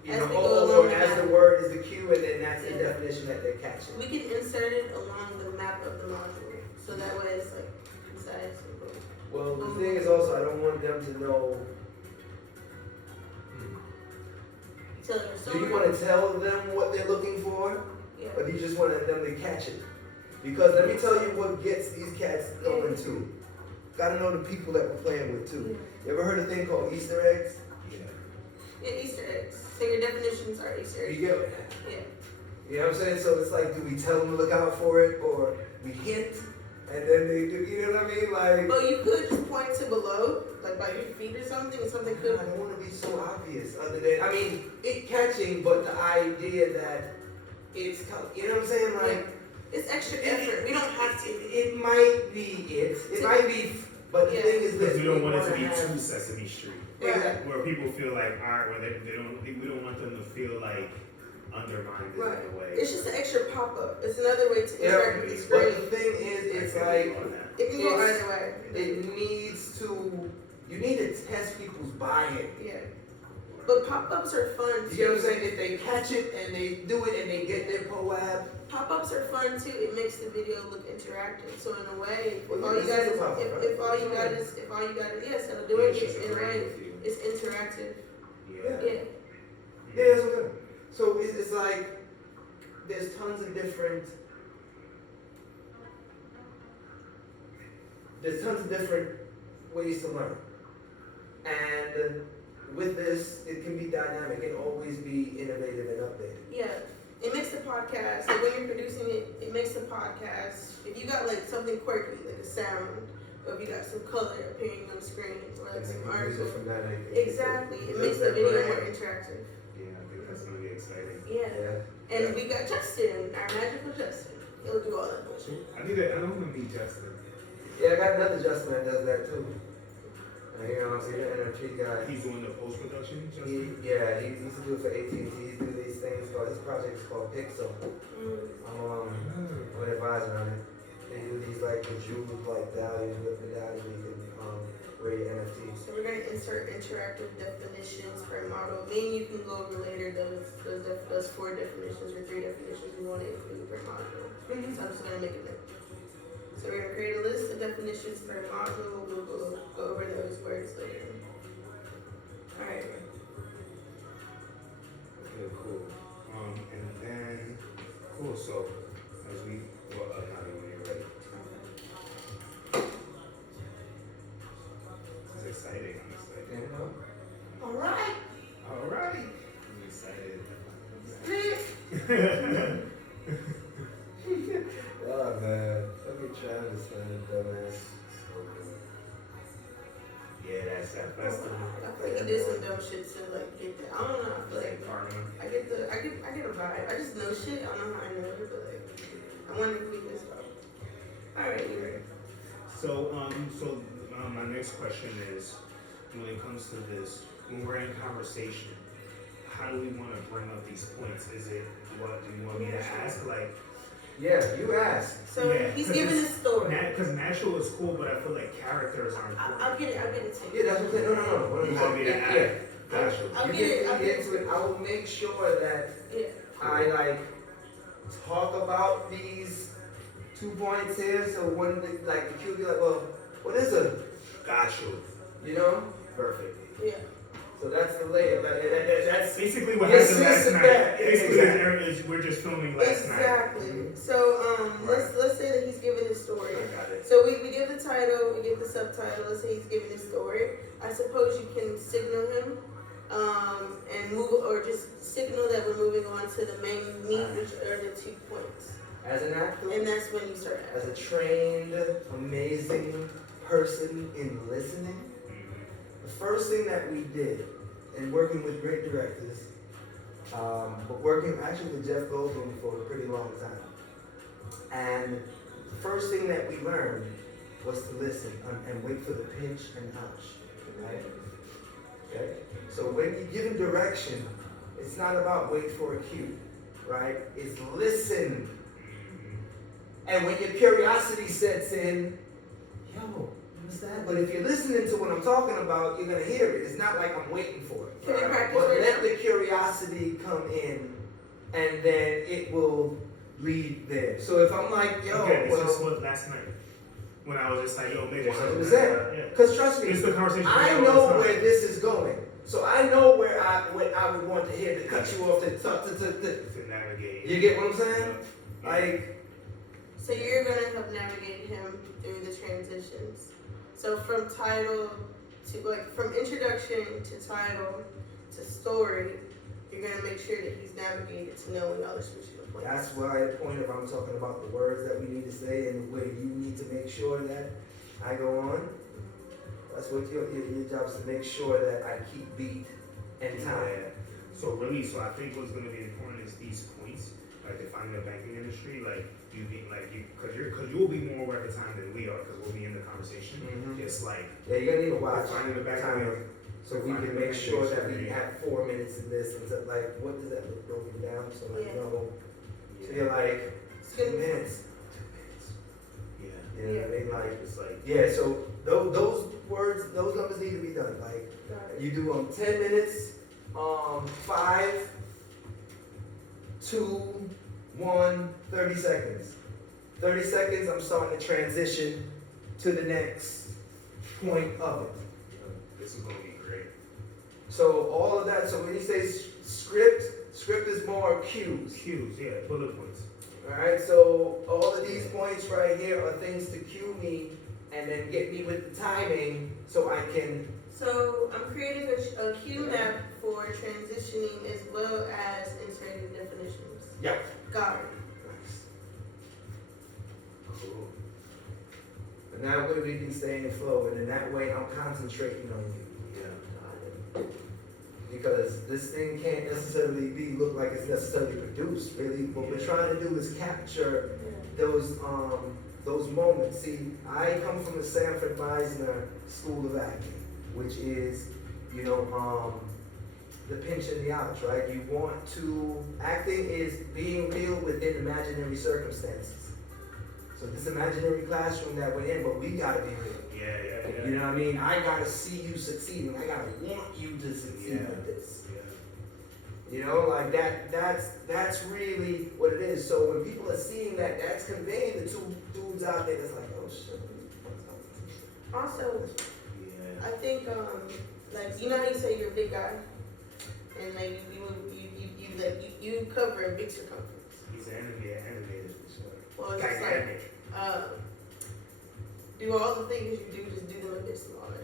You As know, we go along or the as map. the word is the cue, and then that's the Yeah. definition that they're catching. We can insert it along the map of the module, so that way it's like concise and cool. Well, the thing is also, I don't want them to know. Tell your Do story. you want to tell them what they're looking for, Yeah. or do you just want them to catch it? Because let me tell you what gets these cats going too. Gotta know the people that we're playing with too. You ever heard a thing called Easter eggs? Yeah, Easter eggs. So your definitions are Easter You eggs. get Yeah. You know what I'm saying? So it's like, do we tell them to look out for it, or we hint, and then they do, you know what I mean? Like, But you could just point to below, like by your feet or something, and something I could. don't want to be so obvious, other than, I mean, it catching, but the idea that it's, you know what I'm saying? Like, It's extra effort. We don't have to. it might be it might be, but the Yeah. thing is Because this, we don't want it to wanna be have- too Sesame Street, Exactly. where people feel like, alright, well, we don't want them to feel like undermined in Right. a way. It's just an extra pop up. It's another way to Yeah, interact with the but screen. the thing is, it's I feel like, you on that. It can go it's- either way. it needs to, you need to test people's buy-in. Yeah. But pop ups are fun You get what I'm too. saying? If they catch it and they do it and they get their POAB, Pop ups are fun too. It makes the video look interactive. So in a way, if Well, all you yeah, got it's is, a pop-up, right? if all you got is, yes, so do Yeah, it. it's just In a agreeing way, with you. it's interactive. Yeah. Yeah. yeah, that's what I'm saying. So it's like, there's tons of different ways to learn. And with this, it can be dynamic and always be innovative and updated. Yeah. It makes the podcast, like when you're producing it, it makes the podcast, if you got like something quirky, like a sound, or if you got some color appearing on the screen, or like some article. Exactly. It makes the video more interactive. Yeah, I think that's gonna be exciting. Yeah. Yeah. And we got Justin, our magical Justin. He'll do all that bullshit. I don't want to meet Justin. Yeah, I got another Justin that does that too. You know, so he's an NFT guy. He's doing the post production. Justin. He used to do it for AT&T. He's doing these things called, his project is called Pixel. I'm an advisor on it. They do these like the jewels like medallions with medallions where you can rate NFTs. So we're gonna insert interactive definitions per model. Me and you can go over later those 4 definitions or 3 definitions we want to include per module. So I'm just gonna make a note. So we're gonna create a list of definitions per module. We'll go over those words later. Alright. Okay, cool. And then, cool. So, as we, well, not even when you're ready. This is exciting, honestly. You know? Alright. All right. I'm excited. Oh man, look at Travis, man, dumbass. Yeah, that's that festival. I feel like he did some dumb shit to like get that. I don't know. I feel like Parliament. I get a vibe. I just know shit. I don't know how I know it, but like I want to keep this up. Alright, you ready? So, my next question is, when it comes to this, when we're in conversation, how do we want to bring up these points? Is it, what do you want me to ask? Like, Yeah, you asked. So Yeah, he's 'cause giving it's his story. because natural is cool, but I feel like characters are important. I'll get it to Yeah, you. that's what I'm saying. No. What I'm You want me to saying, add? yeah. Gotcha. I'll You get it. I'll get get into it. I will make sure that Yeah. I like talk about these 2 points here. So when the Q be like, well, what is it? Gotcha. You know? Perfect. Yeah. So that's the layup. That's Basically what Yes, happened last yes, night. that. Basically, Exactly. we're just filming last night. Exactly. So let's say that he's giving his story. I got it. So we give the title, we give the subtitle. Let's say he's giving his story. I suppose you can signal him and move, or just signal that we're moving on to the main meat, which are the 2 points. as an actor, And that's when you start as asking. a trained, amazing person in listening. The first thing that we did, in working with great directors, but working actually with Jeff Goldblum for a pretty long time, and the first thing that we learned was to listen and wait for the pinch and hush, right? Okay? So when you give him direction, it's not about wait for a cue, right? It's listen. And when your curiosity sets in, yo, understand? But if you're listening to what I'm talking about, you're gonna hear it. It's not like I'm waiting for it. Can we practice But right let now? the curiosity come in, and then it will lead there. So if I'm like, yo, Okay, this is well, what last night. When I was just like, yo, make 100%. Yeah. because trust me, It's the conversation. we I have all know the time. where this is going. So I know where I would want to hear to cut you off to To navigate. you get what I'm saying? Yeah. Like, So you're gonna help navigate him through the transitions. So from title to from introduction to title to story, you're gonna make sure that he's navigated to knowing all the switching. That's why the point of I'm talking about the words that we need to say and where you need to make sure that I go on. That's what your job is, to make sure that I keep beat and time. Yeah. So really, so I think what's gonna be important is these points, like defining the banking industry, like you be like you, cause you'll be more aware of the time than we are, cause we'll be in the conversation. Mhm. Just like Yeah, you're gonna need to watch defining the the banking, time, so we can make sure that we have 4 minutes in this, and so, like, what does that look broken down, so I Yeah. know. So yeah, you're like, It's 2 gonna be- minutes, yeah, you know what I mean, like, it's like yeah, so those words, those numbers need to be done, like, Got it. you do 10 minutes, 5, 2, 1, 30 seconds. 30 seconds, I'm starting to transition to the next point of it. this is gonna be great. So all of that, so when you say script is more cues. Cues, yeah, bullet points. Alright, so all of these points right here are things to cue me and then get me with the timing so I can. So I'm creating a cue map for transitioning as well as inserting definitions. Yeah. Got it. Cool. And that way we can stay in flow, and in that way I'm concentrating on you. Yeah. Because this thing can't necessarily look like it's necessarily produced, really. What we're trying to do is capture those moments. See, I come from the Sanford Meisner School of Acting, which is, the pinch and the ouch, right? You want to, acting is being real within imaginary circumstances. So this imaginary classroom that we're in, but we gotta be real. Yeah. You know what I mean? I gotta see you succeeding. I gotta want you to succeed Yeah. with this. Yeah. You know, like that's really what it is. So when people are seeing that, that's conveying the two dudes out there that's like, oh shit. Also, Yeah. I think like you know how you say you're a big guy, and like you cover a big circumference. He's animated. Well, it's just like Dynamic. do all the things you do, just do them a bit smaller.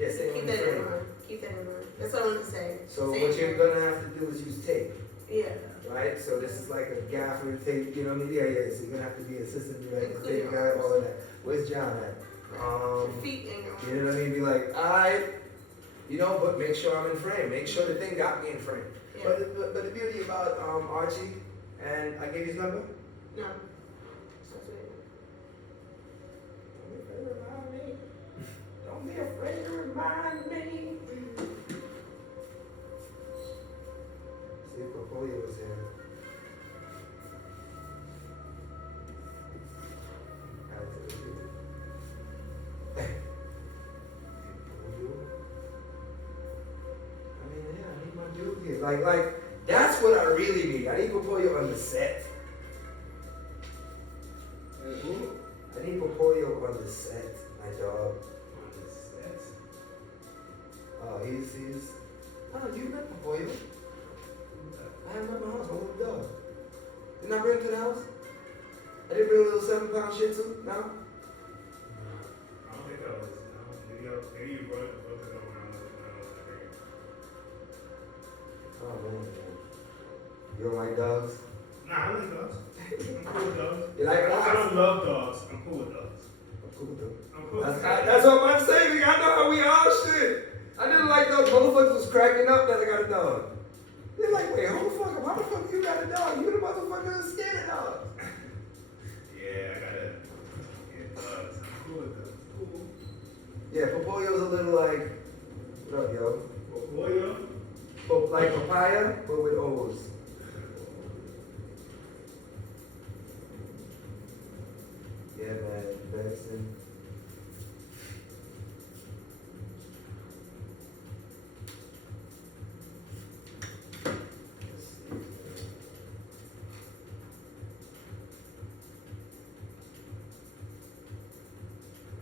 Yeah, stay on Keep the that in frame. mind. Keep that in mind. That's what I wanted to say. So Same what you're thing. gonna have to do is use tape, Yeah. right? So this is like a gaffer tape, you know what I mean? Yeah. So you're gonna have to be assistant director, Including tape guy, all of that. Where's John at? Your feet and your arms. You know what I mean? Be like, but make sure I'm in frame. Make sure the thing got me in frame. Yeah. But the beauty about Archie, and I gave you his number. No. That's it. Don't be afraid to remind me. See if Papolio was here. I need my dude here. Like that's what I really need. I need Papolio on the set. I need Papolio on the set, my dog. He's. Oh, you met Papolio? I have him at my house, my little dog. Didn't I bring him to the house? I didn't bring a little 7-pound shih tzu? No? I don't think that was. Maybe you brought it up when I was there. Oh man. You don't like dogs? Nah, I like dogs. I'm cool with dogs. You like dogs? I don't love dogs. I'm cool with dogs. I'm cool with them. I'm cool with dogs. That's what I'm saying. I know how we are, shit. I didn't like those motherfuckers was cracking up that I got a dog. They're like, wait, hold the fuck up. Why the fuck you got a dog? You the motherfucker that's scared of dogs. Yeah, I gotta get dogs. I'm cool with dogs. Cool. Yeah, Papolio's a little like, what up, yo? Papaya? Like papaya, but with O's. Yeah, man, Benson.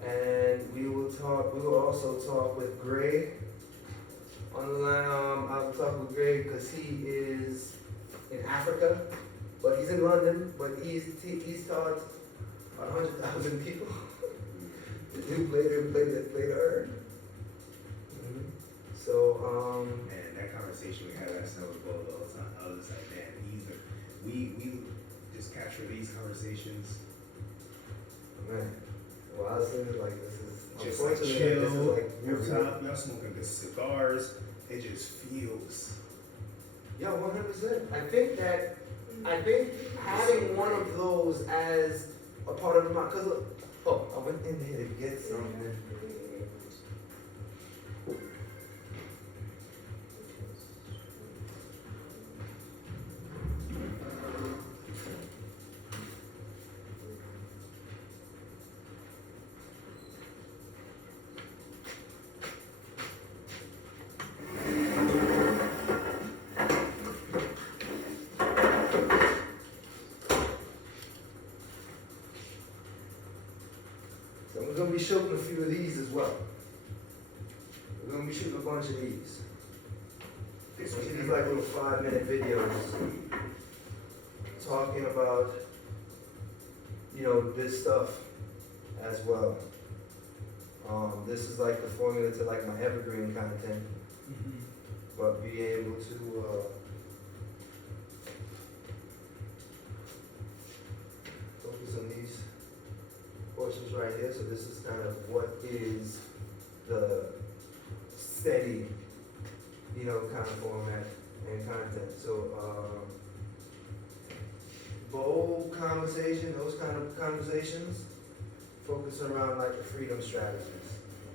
And we will also talk with Gray on the line. I'll talk with Gray because he is in Africa, but he's in London, but he's taught 100,000 people to play to earn. So, Man, that conversation we had last night with Bo, I was like, man, we just capture these conversations. Man, well, I was thinking like this is Just like unfortunately, chill, this is like rooftop, y'all smoking good cigars. It just feels. Yeah, 100%. I think having one of those as a part of my, cause I went in here to get something. So we're gonna be shooting a few of these as well. We're gonna be shooting a bunch of these. This These was like little 5-minute videos talking about, you know, this stuff as well. This is like the formula to like my evergreen content, but be able to focus on these portions right here. So this is kind of what is the steady, you know, kind of format and content. So bold conversation, those kind of conversations, focus around like the freedom strategies.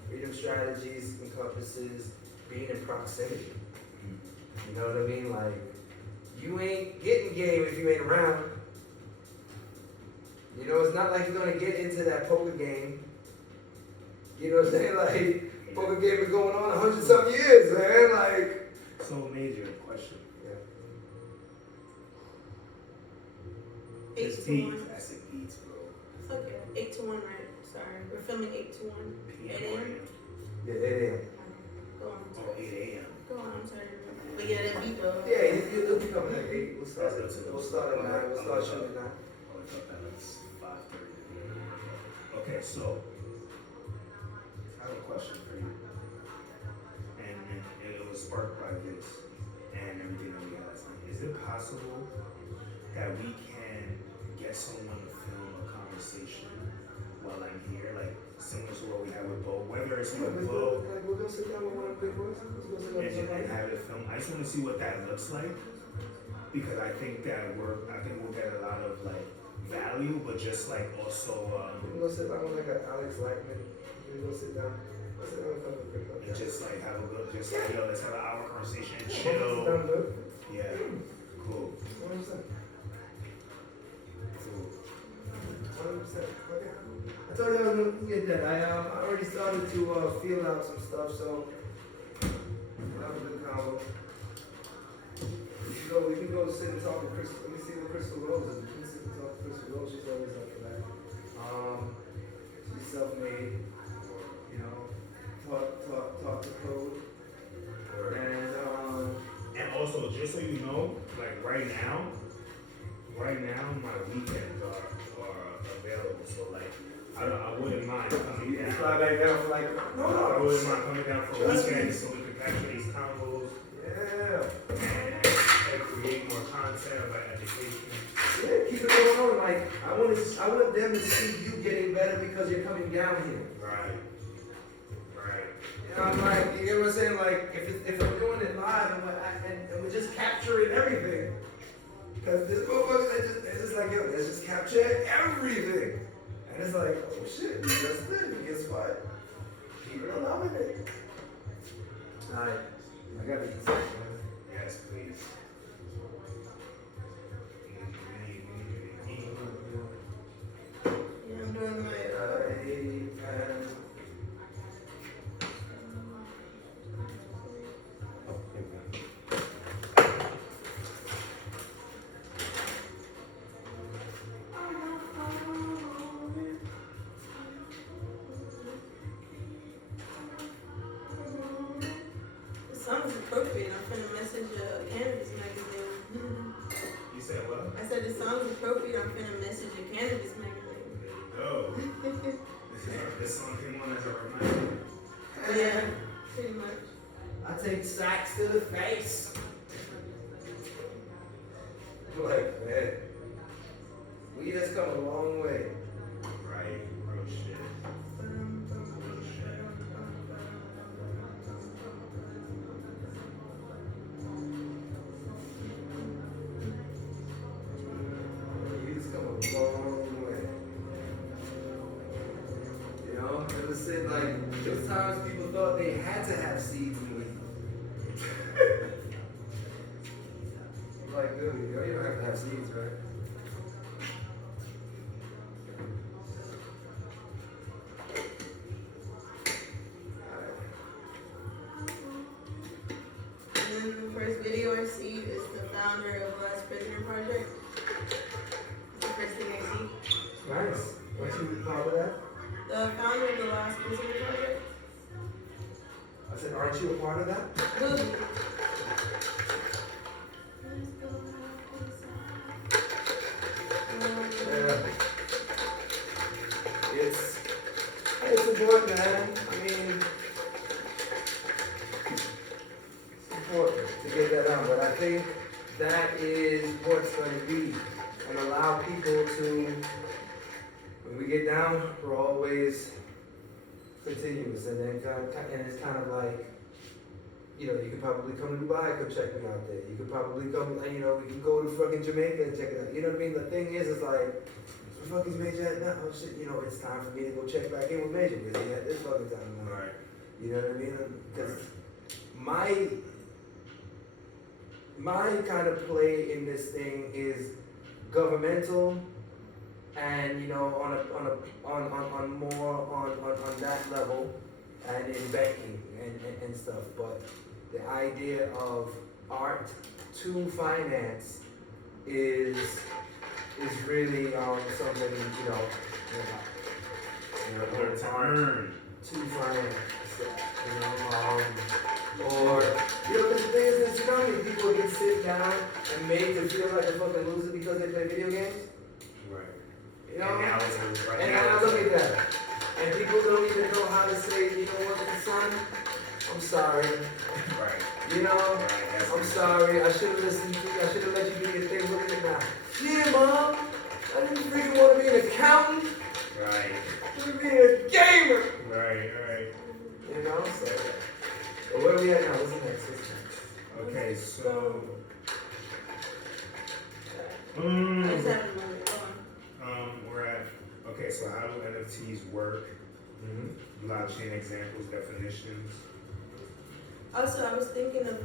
Freedom strategies encompasses being in proximity. You know what I mean? Like, you ain't getting game if you ain't around. You know, it's not like you're gonna get into that poker game. You know what I'm saying? Like, poker game been going on 100-something years, man. Like, so major question. yeah. 8 It's to deep. 1. That's it, beats, bro. It's okay. 8 to 1, right? Sorry. We're filming 8 to 1. PM 8 or a.m. AM? Yeah, 8 a.m. Go on. Oh, 8 a.m. Go on, I'm sorry. But yeah, that beat though. Yeah, it'll be coming at 8. We'll start at 9. We'll start shooting at 9. Oh, I thought that was 5:30. Okay, so I have a question for you, and it was sparked by this and everything that we had last night. Is it possible that we can get someone to film a conversation while I'm here, like similar to what we had with Bo, whether it's with Bo We're gonna sit down with one of the big boys. Let's go sit down with and somebody. have it filmed? I just want to see what that looks like, because I think we'll get a lot of like value, but just like also We can go sit down with like an Alex Lackman. We can go sit down. Let's sit down with a couple of people. and just like have a good, just like, yo, let's have an hour conversation, Sit chill. down good. Yeah, cool. 100%. Cool. 100%. Okay. I told you I was gonna get that. I already started to feel out some stuff, so we'll have a good convo. We can go sit and talk to Crystal. Let me see what Crystal Rose is. We can sit and talk to Crystal Rose. She's always up for that. She's self-made. You know, talk to code. And also, just so you know, like right now my weekends are available. So like, I wouldn't mind coming You can down. fly back down for like, I wouldn't mind coming down for a Trust me. weekend so we can capture these combos yeah. and create more content about education. Yeah, keep it going on. Like, I want them to see you getting better because you're coming down here. Right. You know, I'm like, you get what I'm saying? Like, if we're doing it live and we're just capturing everything, because this motherfucker, it's just like, yo, let's just capture everything. And it's like, oh shit, you just did. And guess what? People are loving it. Alright, I gotta eat something, man. Yes, please. Yeah, I'm doing my. The song is appropriate. I'm finna message Cannabis Magazine. You said what? I said the song's appropriate. I'm finna message Cannabis Magazine. There you go. This song came on as a reminder. Yeah, pretty much. I take sacks to the face. Like, man, we just come a long way. Right, real shit. Real shit. We just come a long way. You know, it was said like, there was times people thought they had to have seeds in the week. Like, dude, you know, you don't have to have seeds, right? And then the first video I see is the founder of Last Prisoner Project. It's the first thing I see. Nice. What you part of that? The founder of the Last Prisoner Project. I said, aren't you a part of that? Who? Yeah. It's important, man. I mean, it's important to get that out, but I think that is what's going to be and allow people to, when we get down, we're always continuous, and then and it's kind of like, you know, you could probably come to Dubai, come check me out there. You could probably come, you know, we can go to fucking Jamaica and check it out. You know what I mean? The thing is like, what the fuck is Major at now? Oh shit, you know, it's time for me to go check back in with Major because he had this fucking time. Right. You know what I mean? Because my kind of play in this thing is governmental, and you know, on more on that level, and in banking and stuff. But the idea of art to finance is really something, you know, Learn to earn. to finance, you know, or, you know, the thing is, you know how many people get sit down and made to feel like a fucking loser because they play video games? Right. You know? And now it's right And now now it's look at that. And people don't even know how to say, you know what, son, I'm sorry. Right. You know, Right. That's I'm sorry, I should have listened to you, I should have let you do your thing, look at it now. Yeah, Mom, I didn't freaking want to be an accountant, Right. I want to be a gamer. Right. Right. You know, so. But where are we at now? What's next? Okay, so. I just have a moment. Hold on. We're at. Okay, so how do NFTs work? Blockchain examples, definitions. Also, I was thinking of,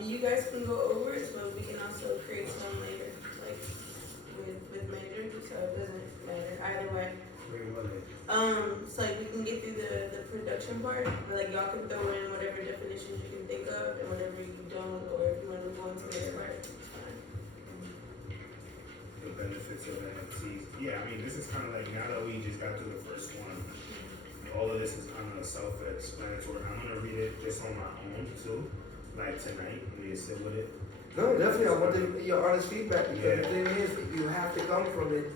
you guys can go over it, so we can also create some later, like, with Major, so it doesn't matter, either way. Wait, what? So like we can get through the production part, but like y'all can throw in whatever definitions you can think of, and whatever you don't, or if you want to go into the part, it's fine. The benefits of NFTs. Yeah, I mean, this is kind of like, now that we just got through the first one, all of this is kind of self-explanatory. I'm going to read it just on my own, too, like tonight, when you sit with it. No, definitely. I want your honest feedback, because the thing is, you have to come from it,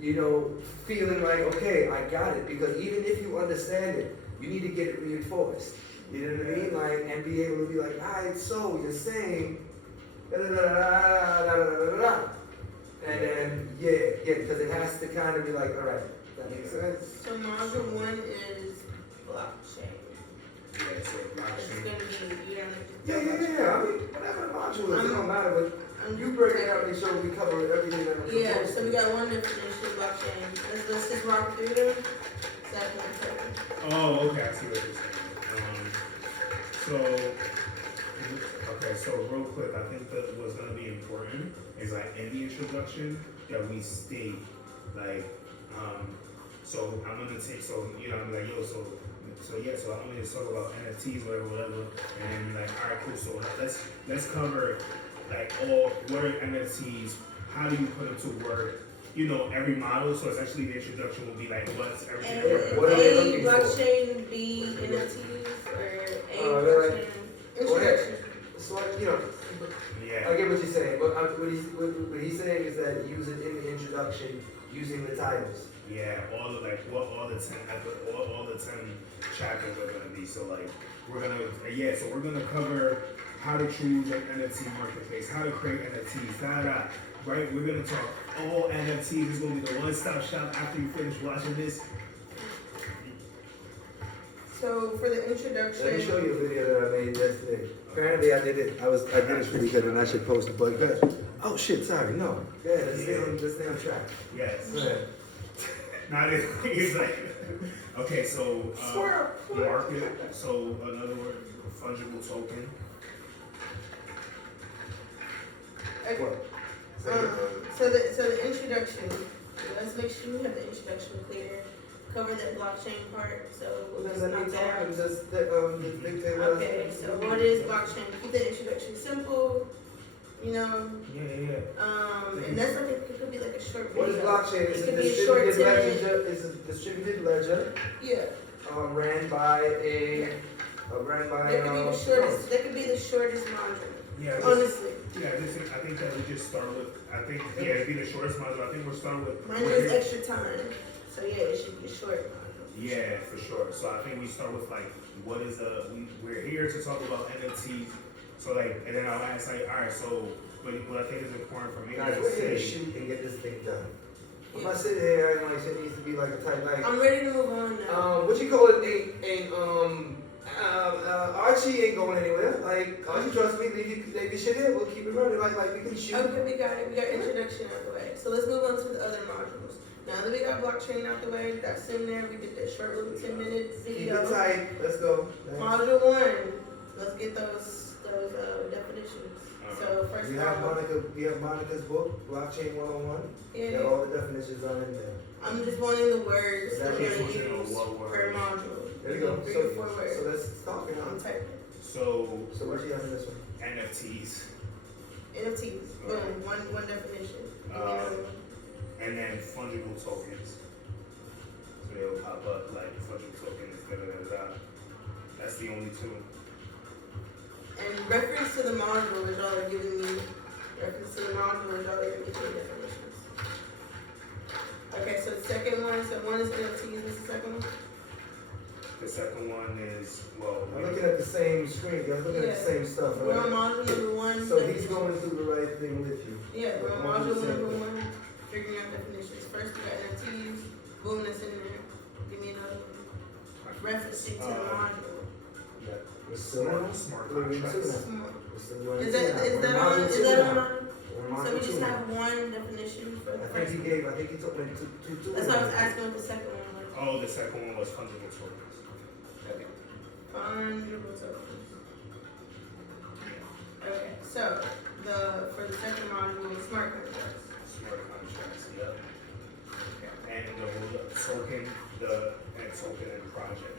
you know, feeling like, okay, I got it. Because even if you understand it, you need to get it reinforced. You know what I mean? Like, and be able to be like, alright, so you're saying, da da da da da da da da. And then, yeah, because it has to kind of be like, alright, that makes sense. So module 1 is blockchain. Yeah, so It's blockchain. gonna be, you don't. Yeah. I mean, whatever module is, it don't matter. But you break it out and show we cover everything that we're Yeah, supposed so we to. got one definition of blockchain. Let's just walk through them. Second and third. Oh, okay, I see what you're saying. So real quick, I think that what's gonna be important is like in the introduction that we state like, so I'm gonna take, so you know, I'm like, yo, so I'm gonna talk about NFTs, whatever, and then be like, all right, cool. So let's cover like what are NFTs? How do you put them to work? You know, every model. So essentially, the introduction will be like, what's everything? And What are they A, looking for? blockchain, B, NFTs, or A, they're blockchain, introduction. So, you know, Yeah. I get what you're saying, but what he's saying is that use it in the introduction using the titles. Yeah, all the like what all the 10 chapters are gonna be. So like we're gonna so we're gonna cover how to choose an NFT marketplace, how to create NFTs, right? We're gonna talk all NFTs. It's gonna be the one-stop shop after you finish watching this. So for the introduction. Let me show you a video that I made yesterday. Apparently I did it. I did it pretty good, and I should post it. But good. Oh shit! Sorry. No. Yeah. Let's stay on track. Yes. Go ahead. Now it's like, okay, so Squirrel. market. So another word, fungible token. Okay. What? So the introduction. Let's make sure we have the introduction clear. Cover that blockchain part. So Well, let's then let knock me that talk out. and just dictate what Okay. So what is blockchain? Keep the introduction simple. You know. Yeah. And that's like it could be like a short video. What is blockchain? It's It a could be a short distributed 10 minute. ledger. It's a distributed ledger Yeah. ran by a That could be the shortest module. Yeah. Honestly. I think that we just start with. It'd be the shortest module. I think we'll start with. Mine was extra time. So yeah, it should be a short module. Yeah, for sure. So I think we start with like, what is we're here to talk about NFTs. So like, and then I'll ask like, all right, so what I think is important for me Guys, is we're to here to say, shoot and get this thing done. If I sit here and like shit needs to be like a tight like I'm ready to move on now. what you call it ain't Archie ain't going anywhere. Like Archie, trust me, leave your shit here, we'll keep it running like we can shoot. Okay, we got it. We got introduction out the way. So let's move on to the other modules. Now that we got blockchain out the way, that's in there. We did that short little 10-minute Keep video. it tight, let's go. Module 1. Let's get those definitions. So first We of have all, Monica's book, Blockchain 101. yeah, Got all the definitions on in there. I'm just wanting the words So that that we're means gonna we should know use what per words. module. There you go. 3 or 4 words. So let's talk it I'm out. typing. so So what you have in this one? NFTs, NFTs. Boom. One definition. and then fungible tokens. So they'll pop up like fungible tokens. That's the only two. And reference to the module is all they're giving me. Reference to the module is all they're giving me definitions. Okay, so the second one, so one is NFTs, what's the second one? The second one is I'm looking at the same screen, guys, looking at the same stuff, We're on right? module number 1. So he's going through the right thing with you. Yeah, we're on module number 1, figuring out definitions. First we got NFTs, boom, that's in there. Give me another one. Referencing to the module. We're still on smart We're in contracts. two now. We're still doing Is two that now. is We're that in on? module Is two that now. on? We're in So module we two just now. have one definition for the I first think he took me two. That's why I was asking what the second one was. Oh, the second one was fungible tokens. Okay. Fungible tokens. Okay, so for the second module is smart contracts. Smart contracts, yep. And the token, token and project.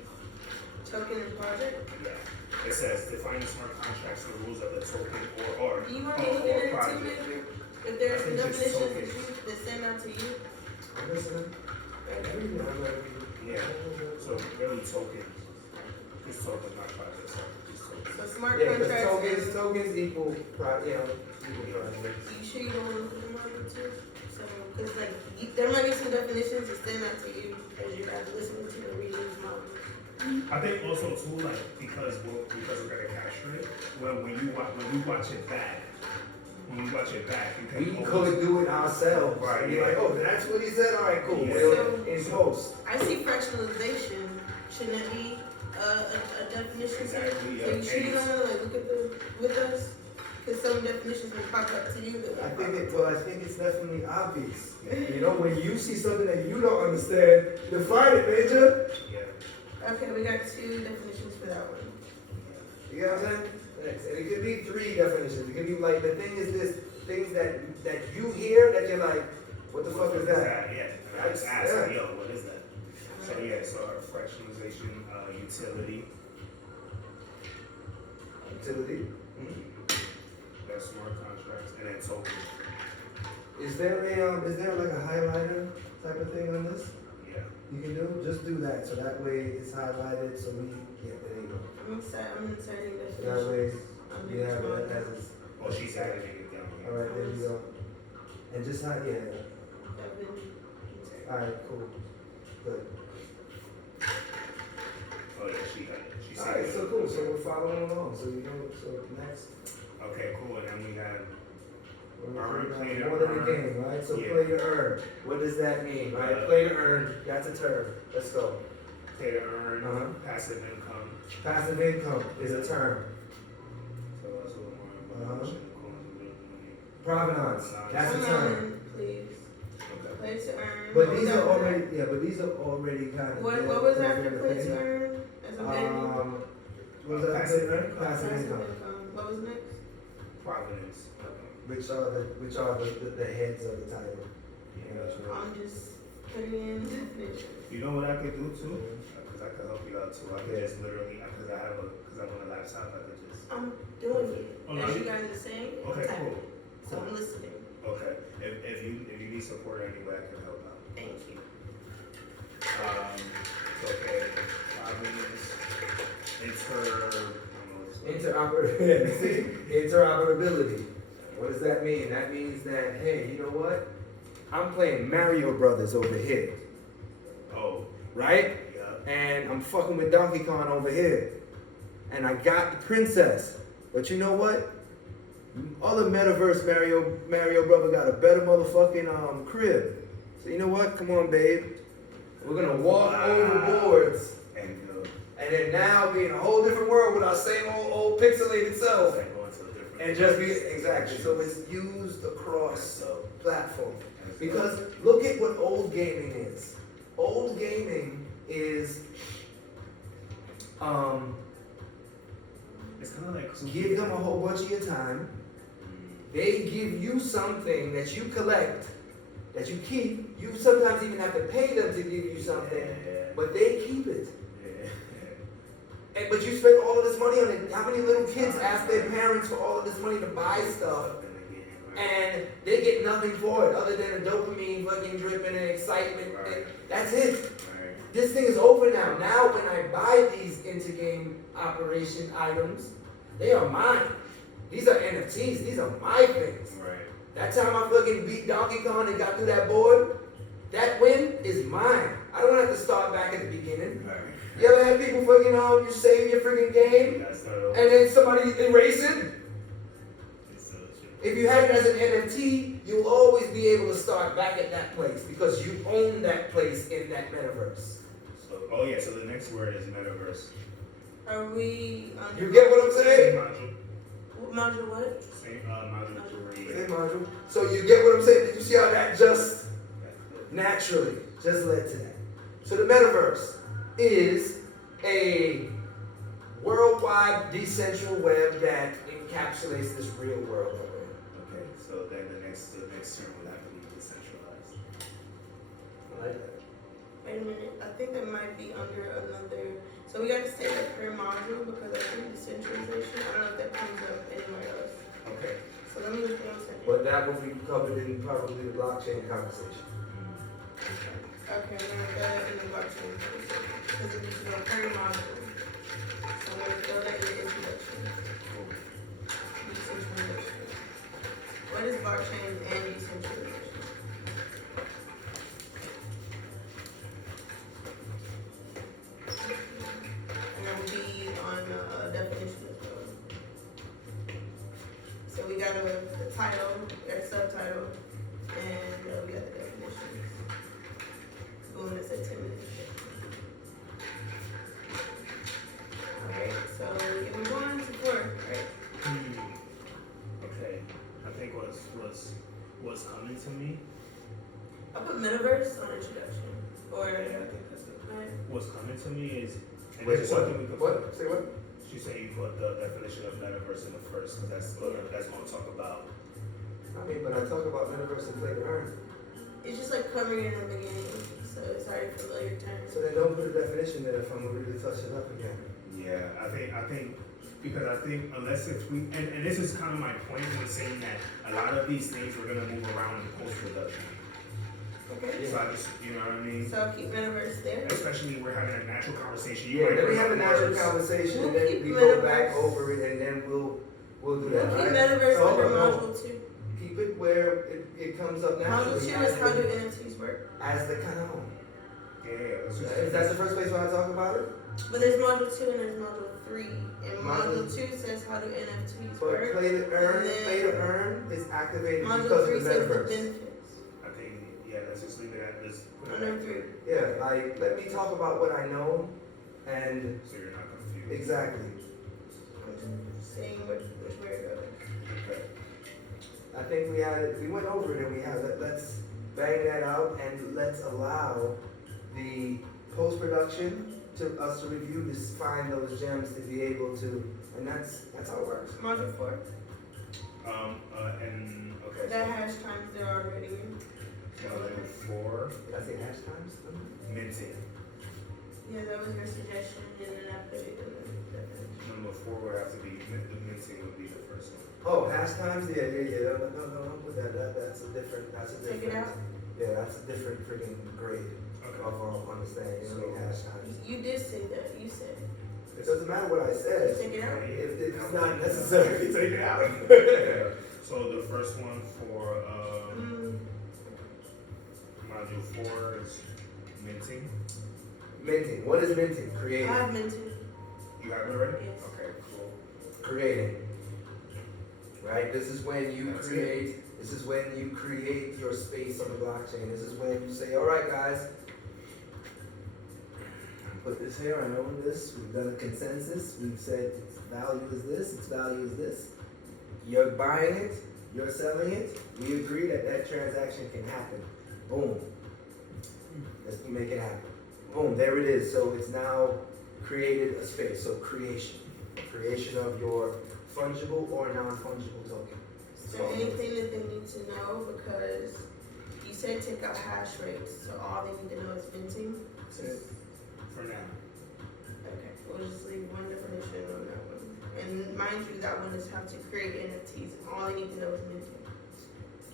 Token and project. Yeah. It says define the smart contracts and the rules of the token or Do you want me to look at it too, project. Major? If there's I think just definitions tokens. that stand out to you? I'm listening. Okay. I'm ready. Yeah. So really tokens. This token, not project. So these tokens. So smart Yeah, because contracts. tokens equal, equal project. You sure you don't want to look at the module too? So, because like, there might be some definitions that stand out to you as you're listening to the reading this module. I think also too, like because we're gonna capture it when we watch it back. When we watch it back, you We can could do it ourselves. Right, Be yeah. like, oh, that's what he said. All right, cool. Yeah. We'll in post. I see fractionalization. Shouldn't that be a definition? Exactly, So you sure you yeah. don't want to like look at with us? Because some definitions will pop up to you. That I will think it's definitely obvious. You know, when you see something that you don't understand, define it, Major. Yeah. Okay, we got 2 definitions for that one. You get what I'm saying? Yes. And it could be 3 definitions. It could be like the thing is this things that you hear that you're like, what the fuck is that? Yeah. And I just asked, like, yo, what is that? So yeah, so our fractionalization, utility, Utility. that's smart contracts, and then token. Is there like a highlighter type of thing on this? Yeah. You can do? Just do that, so that way it's highlighted, so we, yeah, there you go. I'm inserting So that way, definitions. you have it as it's, Oh, she's adding it down here. alright, there you go. And just hide, yeah, alright, cool, good. Oh yeah, she You see Alright, that? so cool. So we're following along. So we go. So next. Okay, cool. And then we have Earn, play to more than a earn. game, right? So Yeah. play to earn. What does that mean, right? Play to earn. That's a term. Let's go. pay to earn, Uh-huh. passive income. Passive income is a term. So that's a little more Uh-huh. information. Provenance. That's a One term. moment, please. Okay. Play to earn. But What these was are after already, that? yeah, but these are already kind of. What was after play to earn? As a manual? What was that? Passive Play to earn? income. Passive income. What was next? Provenance. Which are the heads of the title. Yeah, that's right. I'm just putting in definitions. You know what I could do too? Because I could help you out too. I could just literally, because I'm on a laptop, I could just. I'm doing it. Oh, As no, you guys are saying, I'm Okay, typing cool. it. So I'm listening. Okay. If you need support anyway, I can help out. Thank you. Okay. Provenance. Interoperability. What does that mean? That means that, hey, you know what? I'm playing Mario Brothers over here, Oh. right? Yeah. And I'm fucking with Donkey Kong over here. And I got the princess. But you know what? Other metaverse Mario brother got a better motherfucking crib. So you know what? Come on, babe. We're gonna walk over boards. And then now be in a whole different world with our same old pixelated self. And just be, exactly. So it's used across platform. Because look at what old gaming is. Old gaming is, It's kind of like give them a whole bunch of your time. They give you something that you collect, that you keep. You sometimes even have to pay them to give you something, but they keep it. And, but you spend all of this money on it. How many little kids ask their parents for all of this money to buy stuff, and they get nothing for it other than a dopamine fucking dripping and excitement. And that's it. This thing is over now. Now when I buy these into-game operation items, they are mine. These are NFTs. These are my things. Right. That time I fucking beat Donkey Kong and got through that board, that win is mine. I don't have to start back at the beginning. Right. You ever had people fucking you save your freaking game That's so. and then somebody erase it? It's so true. If you had it as an NFT, you'll always be able to start back at that place because you own that place in that metaverse. So, oh yeah. So the next word is metaverse. Are we on You get what I'm Same saying? module. module what? Same module 3. Same module. So you get what I'm saying? Did you see how that just naturally just led to that? So the metaverse is a worldwide decentral web that encapsulates this real world. Okay. So then the next term would have to be decentralized. I like that. Wait a minute. I think that might be under another. So we got to say that per module because I think decentralization. I don't know if that comes up anywhere else. Okay. So let me look one second. But that will be covered in probably the blockchain conversation. Okay, I'm gonna throw that in the blockchain because it needs to go per module. So I'm gonna throw that in the introduction. Decentralization. What is blockchain and decentralization? And then be on definition as well. So we got the title, our subtitle, and we got the definitions. Boom, it's at 10 minutes. Alright, so we move on to 4, right? Okay. I think what's coming to me. I put metaverse on introduction. Or, Yeah, I think that's the. right? What's coming to me is. And Wait, this is something we could. what? Say what? She said you put the definition of metaverse in the first, because that's going to talk about. I mean, but I talk about metaverse and play to earn. It's just like covering it in the beginning, so it's already familiar terms. So then don't put a definition there if I'm gonna really touch it up again. Yeah, I think because I think unless if we and this is kind of my point when saying that a lot of these things we're gonna move around in post production. Okay? So I just you know what I mean. So keep metaverse there. Especially we're having a natural conversation. You Yeah, might then we bring have a up natural words. conversation and We'll then keep we go back metaverse. over it and then we'll do We'll that, keep right? metaverse So, under no, module 2. keep it where it comes up naturally. Module 2 is how do NFTs work? as the canon. Yeah, let's just. Is that the first place where I talk about it? But there's module 2 and there's module 3. And Module- module 2 says how do NFTs But work. play to earn, And then play to earn is activated Module because 3 of the says the metaverse. benefits. I think, yeah, let's just leave it at this. Put it Under at 3. Yeah, like, let me talk about what I know, and So you're not confused. exactly. I'm just saying which way it goes. Okay. I think we went over it and we have, let's bang that out and let's allow the post-production to us to review, to find those gems to be able to, and that's how it works. Module 4. And, okay. That hash times there already. Module 4, Did I say hash times? minting. Yeah, that was your suggestion, and then I put it in the definition. Number 4 would have to be, the minting would be the first one. Oh, hash times? Yeah. No, don't put that. That's a different. Take it out. Yeah, that's a different freaking grade Okay. of understanding. You know what I mean? Hash times. You did say that. You said. It doesn't matter what I said. Take it out. If it's not necessary, take it out. So the first one for Mm, module 4 is minting. Minting. What is minting? I Creating. have mentioned. You have it already? Yes. Okay, cool. Creating. Right? This is when you That's create. This is when you create your space on the blockchain. This is when you say, all right, guys. Put this here, I own this, we've done a consensus, we've said its value is this, its value is this. You're buying it, you're selling it, we agree that that transaction can happen. Boom. Let's make it happen. Boom, there it is. So it's now created a space. So creation. Creation of your fungible or non-fungible token. Is there anything that they need to know? Because you said take out hash rates, so all they need to know is minting. That's it for now. Okay, we'll just leave one definition on that one. And mind you, that one is how to create NFTs. All they need to know is minting.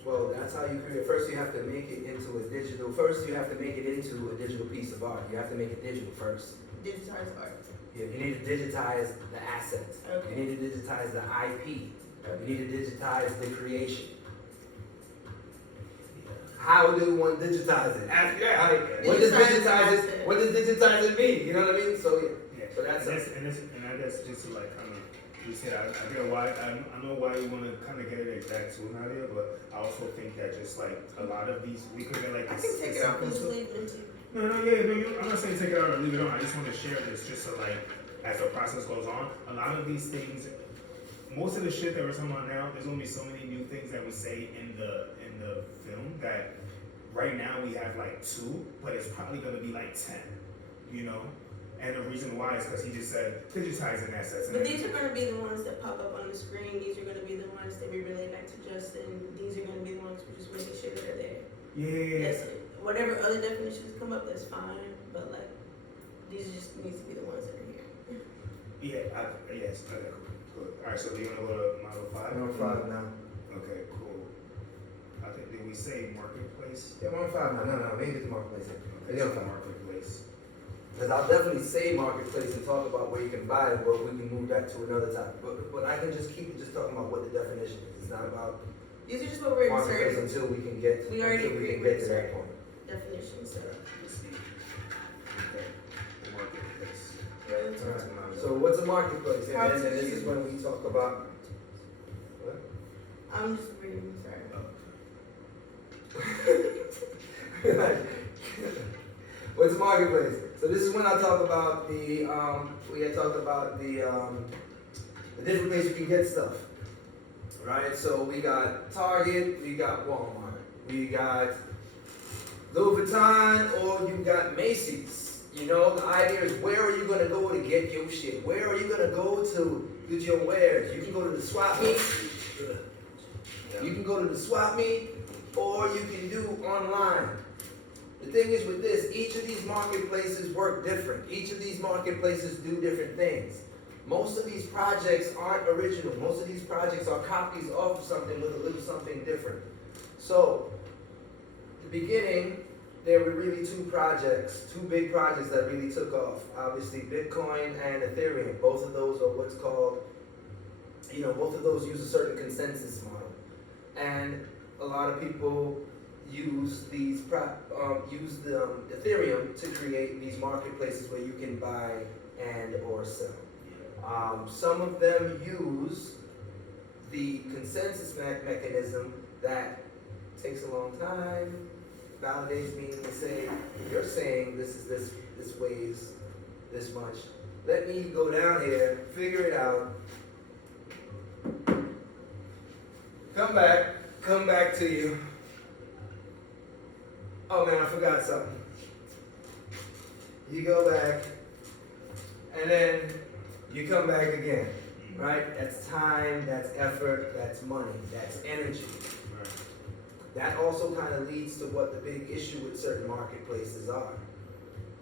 Well, that's how you create. First, you have to make it into a digital. First, you have to make it into a digital piece of art. You have to make it digital first. Digitize art. Yeah, you need to digitize the assets. You Okay. need to digitize the IP. You Okay. need to digitize the creation. How do one digitize it? Ask, yeah, like, what does Digitize digitize the it? asset. What does digitize it mean? You know what I mean? So yeah. Yeah. So that's and I guess just to like kind of, you said, I get why, I know why you want to kind of get it exact too, Nadia, but I also think that just like a lot of these, we could get like I this. can take it off and just leave minting. No, I'm not saying take it out or leave it on. I just want to share this just so like, as the process goes on, a lot of these things, most of the shit that we're talking about now, there's gonna be so many new things that we say in the film that right now we have like 2, but it's probably gonna be like 10, you know? And the reason why is because he just said digitizing assets. And But these are going to be the ones that pop up on the screen. These are going to be the ones that we relay back to Justin. These are going to be the ones we're just making sure that are there. yeah. That's it. Whatever other definitions come up, that's fine. But like, these just needs to be the ones that are here. Yes, okay, cool. All right, so do you want to go to model 5? I'm on 5 now. Okay, cool. I think, did we say marketplace? Yeah, I'm on 5 now. No, we ain't get to marketplace yet. Okay, Yeah, so fine. marketplace. Because I'll definitely say marketplace and talk about where you can buy it, but we can move that to another topic. But I can just keep it just talking about what the definition is. It's not about These are just what we're marketplace inserting. until we can get We already until we agreed can with get to that certain point. Definitions. So Let's see. Okay, the marketplace. relative Alright. to module. So what's a marketplace? How And to then this is choose. when we talk about what? I'm just reading. Sorry. What's a marketplace? So this is when I talk about the we had talked about the different ways you can get stuff. Right? So we got Target, we got Walmart, we got Louis Vuitton, or you got Macy's. You know, the idea is where are you gonna go to get your shit? Where are you gonna go to get your wares? You can go to the swap meet. You can go to the swap meet, or you can do online. The thing is with this, each of these marketplaces work different. Each of these marketplaces do different things. Most of these projects aren't original. Most of these projects are copies of something with a little something different. So, at the beginning, there were really 2 projects, 2 big projects that really took off. Obviously, Bitcoin and Ethereum. Both of those are what's called, both of those use a certain consensus model. And a lot of people use Ethereum to create these marketplaces where you can buy and or sell. Some of them use the consensus mechanism that takes a long time, validates me and say, you're saying this weighs this much. Let me go down here, figure it out, come back to you. Oh man, I forgot something. You go back, and then you come back again, right? That's time, that's effort, that's money, that's energy. That also kind of leads to what the big issue with certain marketplaces are.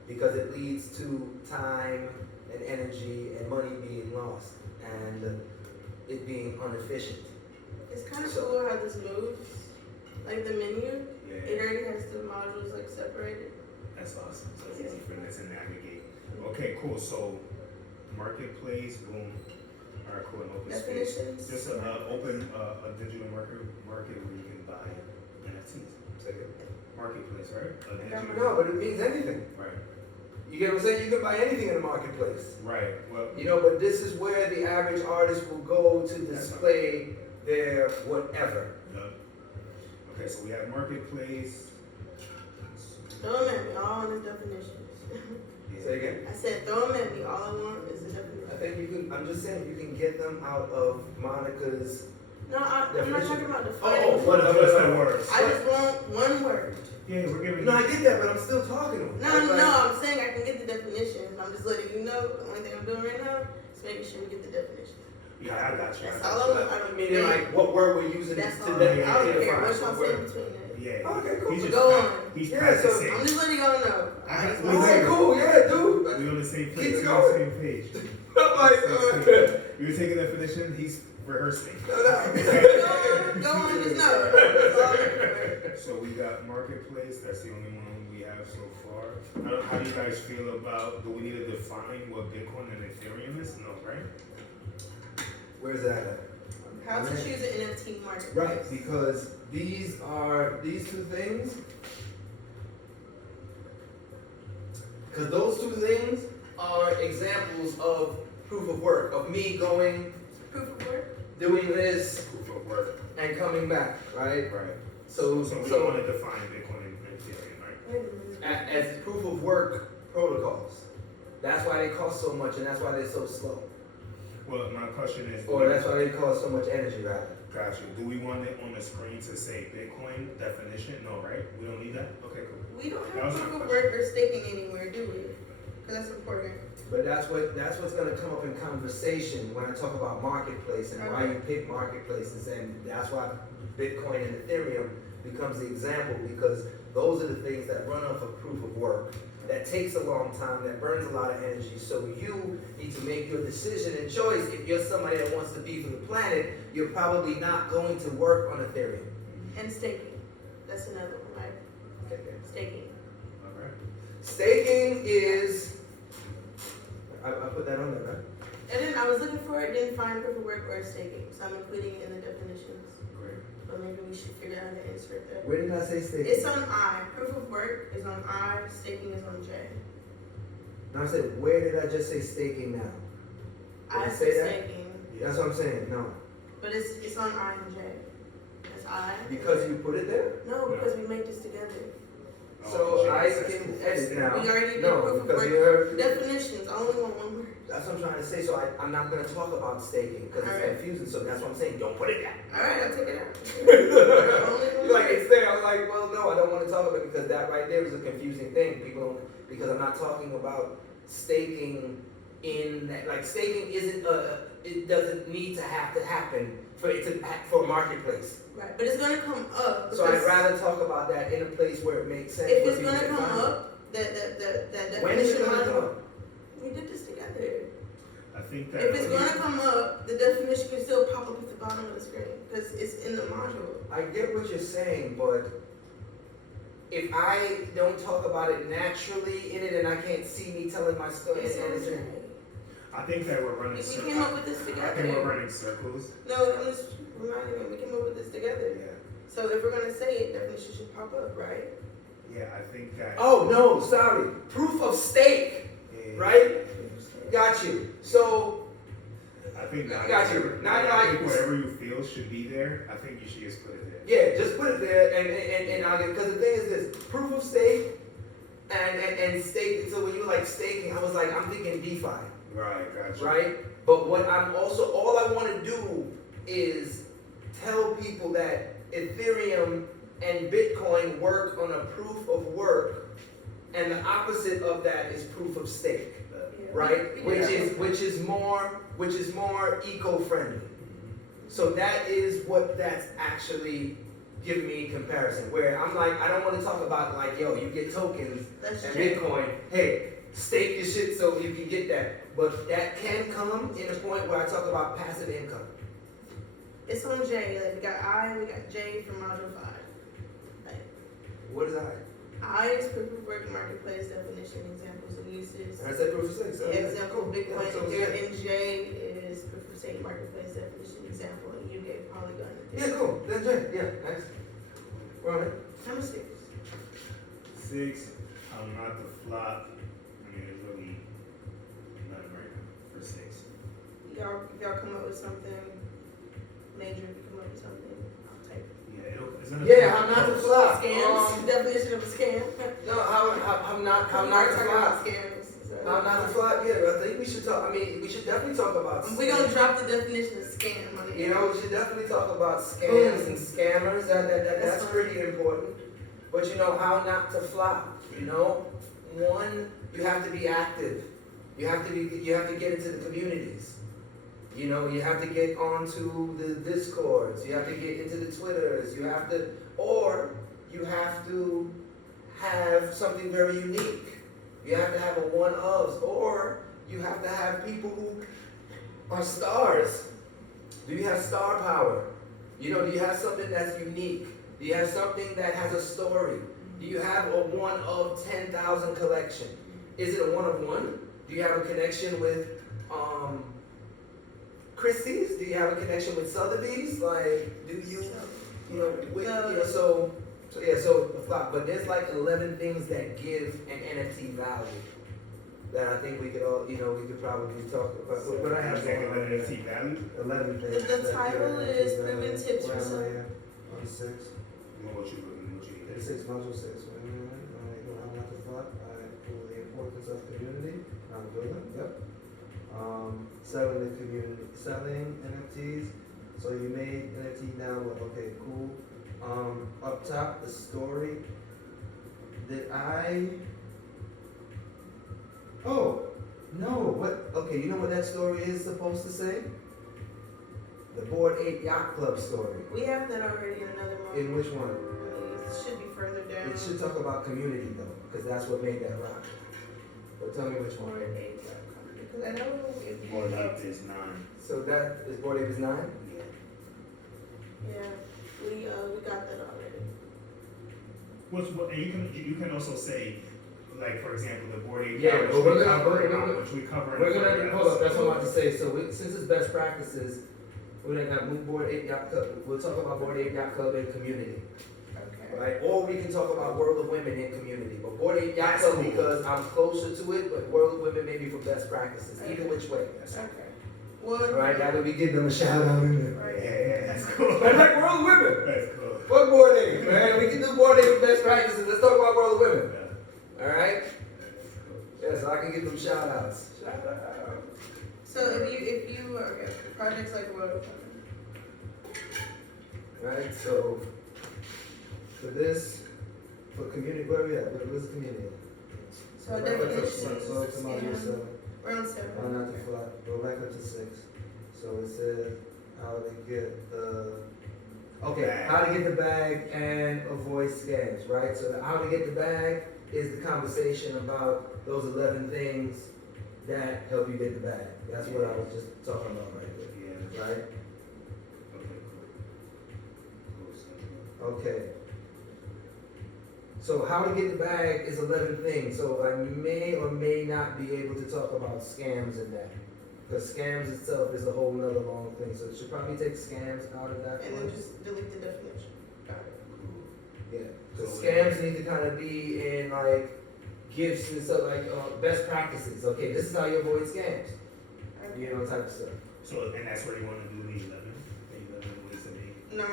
Because it leads to time and energy and money being lost and it being inefficient. It's kind of cool how this moves. Like the menu, it already has the modules like separated. That's awesome. So it's easy for them to navigate. Okay, cool. So marketplace, boom. All right, cool. An open space. Definitions. Just open a digital market where you can buy NFTs. Marketplace, right? A digital. No, but it means anything. Right. You get what I'm saying? You can buy anything in the marketplace. Right. Well. You know, but this is where the average artist will go to display their whatever. Yep. Okay, so we have marketplace. Throw them at me, all in the definitions. Say again? I said throw them at me, all I want is the definition. I think you can, I'm just saying, you can get them out of Monica's. No, I'm not talking about Oh, defining. what What's that word? I just want one word. Yeah, we're giving. No, I get that, but I'm still talking to him. No, I'm saying I can get the definition. I'm just letting you know. The only thing I'm doing right now is making sure we get the definition. Yeah, I got you. That's I all got I you. want. I don't Meaning like what word we're using That's to all. then I don't care identify what y'all say word. between that. Yeah. Okay, cool. He's just Go on. He's Yeah, practicing. I'm just letting y'all know. I got- Okay, cool, yeah, dude. We on the same page. Keep We on the going. same page. I'm like, You were taking definition. He's rehearsing. Go on, just know. That's all I'm looking for. So we got marketplace. That's the only one we have so far. How do you guys feel about? Do we need to define what Bitcoin and Ethereum is? No, right? Where's that at? How to choose an NFT market. Right, because these two things, because those two things are examples of proof of work, of me going, Proof of work. doing this, Proof of work. and coming back, right? Right. So we don't want to define Bitcoin and Ethereum, right? Wait a minute. as proof of work protocols. That's why they cost so much, and that's why they're so slow. Well, my question is. Or that's why they cost so much energy, rather. Gotcha. Do we want it on the screen to say Bitcoin definition? No, right? We don't need that? Okay, cool. We don't That have was my proof of question. work or staking anywhere, do we? Because that's important. But that's what's gonna come up in conversation when I talk about marketplace and why you pick marketplaces, and that's why Bitcoin and Ethereum becomes the example, because those are the things that run off of proof of work, that takes a long time, that burns a lot of energy. So you need to make your decision and choice. If you're somebody that wants to be for the planet, you're probably not going to work on Ethereum. And staking. That's another one, right? Okay. Staking. All right. Staking is, I put that on there, right? And then I was looking for it, didn't find proof of work or staking. So I'm including it in the definitions. Great. But maybe we should figure out how to insert that. Where did I say staking? It's on I. Proof of work is on I. Staking is on J. No, I said, where did I just say staking now? Did I I said say that? staking. That's what I'm saying, no. But it's on I and J. It's I. Because you put it there? No, because we make this together. So Oh, I Jesus. can edit now. We already did No, proof of because work. you're, Definitions. I only want one word. that's what I'm trying to say, so I'm not gonna talk about staking, because it's Alright. confusing, so that's what I'm saying, don't put it there. Alright, I'll take it out. You're like, it's there, I'm like, well, no, I don't wanna talk about it, because that right there is a confusing thing, people don't, because I'm not talking about staking in that, like, staking isn't it doesn't need to happen for it to, for a marketplace. Right, but it's gonna come up. So I'd because rather talk about that in a place where it makes sense. if where it's people gonna can come find it. up, that definition When is it gonna come module, up? we did this together. I think that. If it's gonna come up, the definition can still pop up at the bottom of the screen, because it's in the module. I get what you're saying, but if I don't talk about it naturally in it and I can't see me telling my story, It's and on it's J. in, I think that we're running We circles. came up with this I think we're together. running circles. No, I'm just reminding you, we came up with this together. Yeah. So if we're gonna say it, definition should pop up, right? Yeah, I think that. oh no, sorry, proof of stake, Yeah. right? Got you. So, I think I got you. Not I like- think whatever you feel should be there. I think you should just put it there. yeah, just put it there, and I'll get, because the thing is this, proof of stake, and stake, so when you like staking, I was like, I'm thinking DeFi, Right, gotcha. right? But what I'm also, all I want to do is tell people that Ethereum and Bitcoin work on a proof of work, and the opposite of that is proof of stake, right? Which is more eco-friendly. So that is what that's actually giving me in comparison. Where I'm like, I don't want to talk about like, yo, you get tokens That's and Jay. Bitcoin. Hey, stake your shit so you can get that. But that can come in a point where I talk about passive income. It's on J. Like we got J from module 5. Like, What is that? I is proof of work, marketplace definition, examples and uses. And I said proof of stake. So Example, cool. Bitcoin, Yeah, so it's there good. in J is proof of stake, marketplace definition, example, and you gave Polygon. Yeah, cool. Then Jay, yeah, nice. We're on it. Number 6. 6, I'm not the flop. I mean, there's really nothing right now for 6. Y'all come up with something major, if you come up with something, I'll type it. Yeah, it's gonna Yeah, I'm not the flop. Scams, definition of a scam. No, I'm not We're the talking flop. about scams. So. I'm not the flop. Yeah, I think we should talk. I mean, we should definitely talk about. We're gonna drop the definition of scam on it. You know, we should definitely talk about scams and scammers. That's pretty important. But you know, how not to flop. You know, one, you have to be active. You have to get into the communities. You know, you have to get onto the Discords. You have to get into the Twitters. You have to have something very unique. You have to have a one-ofs, or you have to have people who are stars. Do you have star power? You know, do you have something that's unique? Do you have something that has a story? Do you have a one of 10,000 collection? Is it a one of one? Do you have a connection with Christie's? Do you have a connection with Sotheby's? Like, do you, so the flop. But there's like 11 things that give an NFT value that I think we could all, we could probably talk about. But I have Exactly what NFT value. 11 things. The that title give is NFT Proven value. Tips for Where am I Some- at? On 6. What you need? 6, module 6. I'm not the flop. I pull the importance of community. I'm building. Yep. Selling NFTs. So you made NFT now. Okay, cool. Up top, the story. Oh, no. What? Okay, you know what that story is supposed to say? The Bored Ape Yacht Club story. We have that already in another one. In which one? It should be further down. It should talk about community though, because that's what made that rock. But tell me which one. Bored Ape. Because I know if you Bored Ape is 9. So that is Bored Ape is 9? Yeah. Yeah, we got that already. And you can also say, like for example, the Bored Ape Yeah, which but we we're cover gonna- which we cover. in We're the gonna further hold up. That's what I'm about to episode. say. So since it's best practices, we're gonna move Bored Ape Yacht Club. We'll talk about Bored Ape Yacht Club and community, Okay. right? Or we can talk about World of Women and community. But Bored Ape Yacht That's Club cool. because I'm closer to it, but World of Women maybe for best practices. Either which way. Okay. Well, All right, that would be giving them a shout out in there. Right. Yeah, that's cool. I like World of Women. That's cool. Fuck Bored Ape, man. We can do Bored Ape for best practices. Let's talk about World of Women. Yeah. All right? Yeah, so I can give them shout outs. Shout out. So if you okay, projects like World of Women. Right? So for this, for community, where are we at? Where's the community? So our Go back up to- definitions, so to module scam. 7. We're on 7. Oh, not the flat. Go back up to 6. So it says how to get the how to get the bag and avoid scams, right? So the how to get the bag is the conversation about those 11 things that help you get the bag. That's what I was just talking about right Yeah. there, right? Cool. Okay. So how to get the bag is 11 things. So I may or may not be able to talk about scams in that. Because scams itself is a whole nother long thing. So it should probably take scams out of that And one. then just delete the definition. Got it. Yeah. Because scams need to kind of be in like gifts and stuff like best practices. Okay, this is how you avoid scams. You know, type of stuff. So, and that's where you want to do the 11 ways to be. 9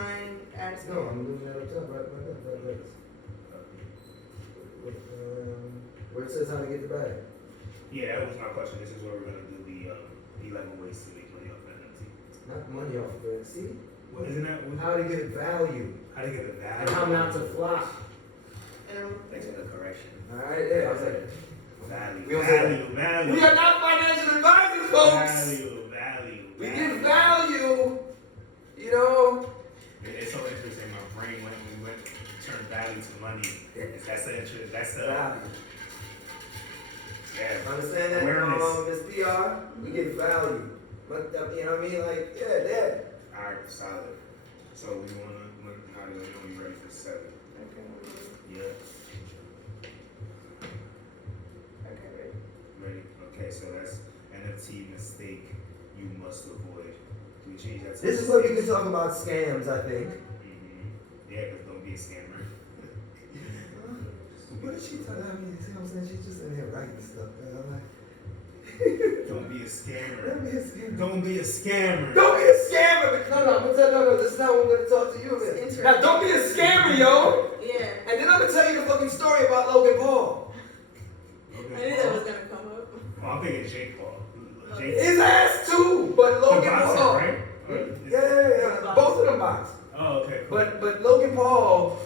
ads. No, I'm moving that up top, right. Where it says how to get the bag. Yeah, that was my question. This is where we're gonna do the 11 ways to make money off NFT. Not money off of it. See? What isn't that? How to get value. How to get the value? And how not to flop. Thanks for the correction. Alright, yeah, I was like, Value. We don't say Value. we are not financial advisors, folks! Value. We give value, you know? It's so interesting. My brain when we went turn value to money. That's the interest. That's the Value. yeah. Understand that? Awareness. This PR, we get value. But, you know what I mean? Like, yeah. All right, solid. So we wanna how do we ready for 7? Yeah. Okay, Ready? Okay, so that's NFT mistake you must avoid. Do we change that to This is where we can mistakes? talk about scams, I think. Yeah, because don't be a scammer. What is she talking about? I mean, see what I'm saying? She's just in here writing stuff. I'm like, Don't be a scammer. don't be a scammer. Don't be a scammer. Don't be a scammer! No, this is not what I'm gonna talk to you about. It's Now, don't be a scammer, yo! Yeah. And then I'm gonna tell you the fucking story about Logan Paul. I knew that was gonna come up. Oh, I'm thinking Jake Paul. Jake His ass too, but the Logan boxer, Paul. right? Or is- Yeah. Both of them box. Oh, okay. Cool. But Logan Paul,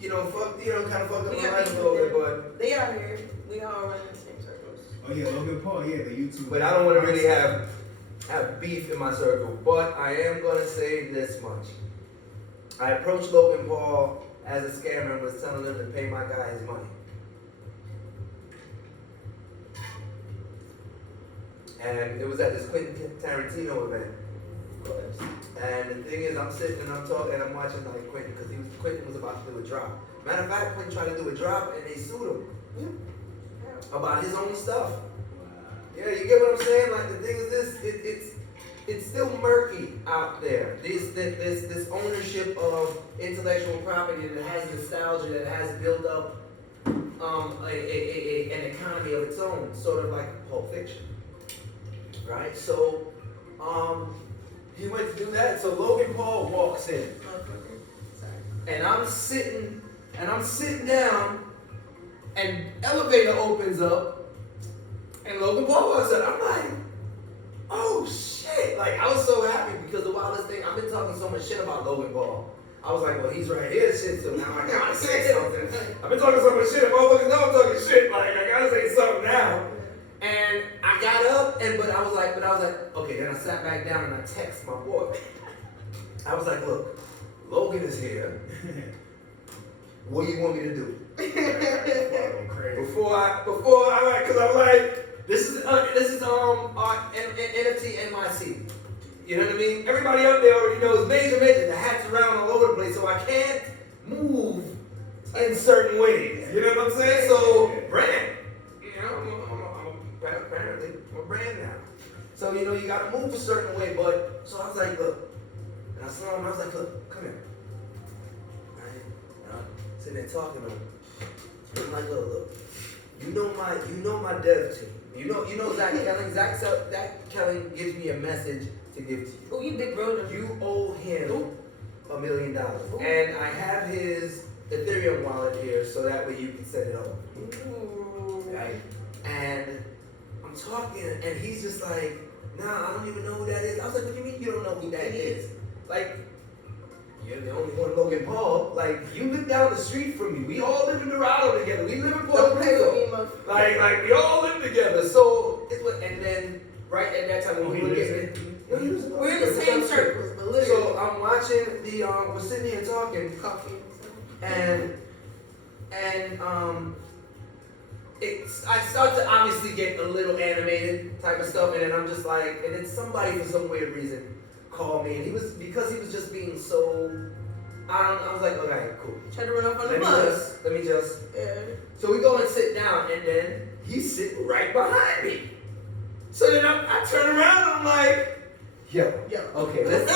you know, kind of fucked up We my got life a people little bit, there. but They out here. We all run in the same circles. Oh yeah, Logan Paul. Yeah, the YouTube. I don't want to really have beef in my circle. But I am gonna say this much. I approached Logan Paul as a scammer and was telling him to pay my guy his money. And it was at this Quentin Tarantino event. And the thing is, I'm sitting and I'm talking and I'm watching like Quentin because Quentin was about to do a drop. Matter of fact, Quentin tried to do a drop and they sued him about his own stuff. Yeah, you get what I'm saying? Like the thing is this, it's still murky out there. This ownership of intellectual property that has nostalgia, that has built up an economy of its own, sort of like Pulp Fiction, right? So he went to do that. So Logan Paul walks in, Sorry. and I'm sitting down, and elevator opens up, and Logan Paul walks in. I'm like, oh shit! Like I was so happy because the wildest thing, I've been talking so much shit about Logan Paul. I was like, well, he's right here, shit. So now I gotta say something. I've been talking so much shit, motherfuckers know I'm talking shit. Like I gotta say something now. And I got up, but I was like, okay. Then I sat back down and I text my boy. I was like, look, Logan is here. What do you want me to do? Before I, because I'm like, this is NFT NYC. You know what I mean? Everybody out there already knows major. The hats around all over the place, so I can't move in certain ways. You know what I'm saying? So brand. You know, apparently I'm a brand now. So you know you gotta move a certain way. But so I was like, look, and I saw him. I was like, look, come here. Sitting there talking to him. I'm like, look. You know my dev team. You know Zach Kelling. Zach Kelling gives me a message to give to you. Oh, you big brother. You owe him $1 million, and I have his Ethereum wallet here, so that way you can set it up. Right? And I'm talking, and he's just like, nah, I don't even know who that is. I was like, what do you mean you don't know who that is? Like, you're the only one, Logan Paul. Like, you live down the street from me. We all live in Dorado together. We live in Puerto Rico. Like we all live together. So, and then, right at that time, when we were getting We're in the same circles, but literally. So, I'm watching we're sitting here talking, Coffee. and I start to obviously get a little animated type of stuff, and then I'm just like, and then somebody for some weird reason called me, and because he was just being so, I was like, okay, cool. Try to run off on the bus. Let me just. Yeah. So we go and sit down, and then he's sitting right behind me. So then I turn around, and I'm like, yo, okay, let's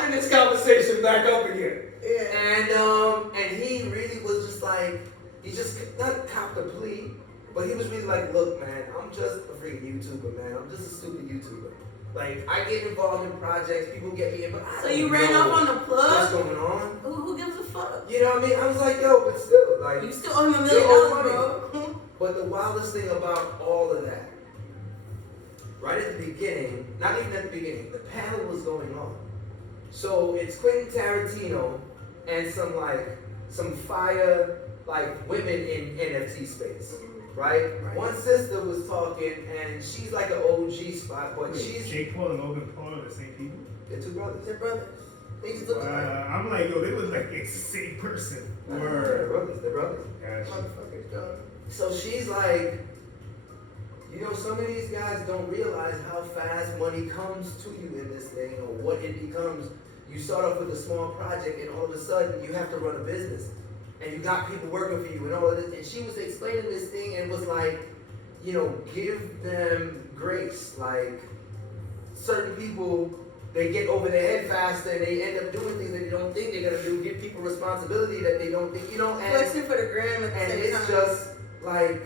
bring this conversation back up again. Yeah. And he really was just like, he just not copped a plea, But he was really like, look, man, I'm just a freaking YouTuber, man. I'm just a stupid YouTuber. Like, I get involved in projects, people get me in, but I So don't you ran know off on the what's plug? going on. Who gives a fuck? You know what I mean? I was like, yo, but still, like, You still owe him $1 You're all million, bro. but the wildest thing about all of that, right at the beginning, not even at the beginning, the panel was going on. So it's Quentin Tarantino and some fire, like, women in NFT space, right? Right. One sister was talking, and she's like an OG spot, but Wait, she's, Jake Paul and Logan Paul are the same people? they're two brothers. They're brothers. They used to look alike. I'm like, yo, they look like the same person. They're Word. brothers, they're brothers. Gotcha. Motherfuckers, dog. So she's like, you know, some of these guys don't realize how fast money comes to you in this thing or what it becomes. You start off with a small project and all of a sudden you have to run a business and you got people working for you and all of this. And she was explaining this thing and was like, you know, give them grace. Like, certain people, they get over their head faster and they end up doing things that they don't think they're gonna do. Give people responsibility that they don't think, you know, and Flexing for the gram at the and same it's time. just like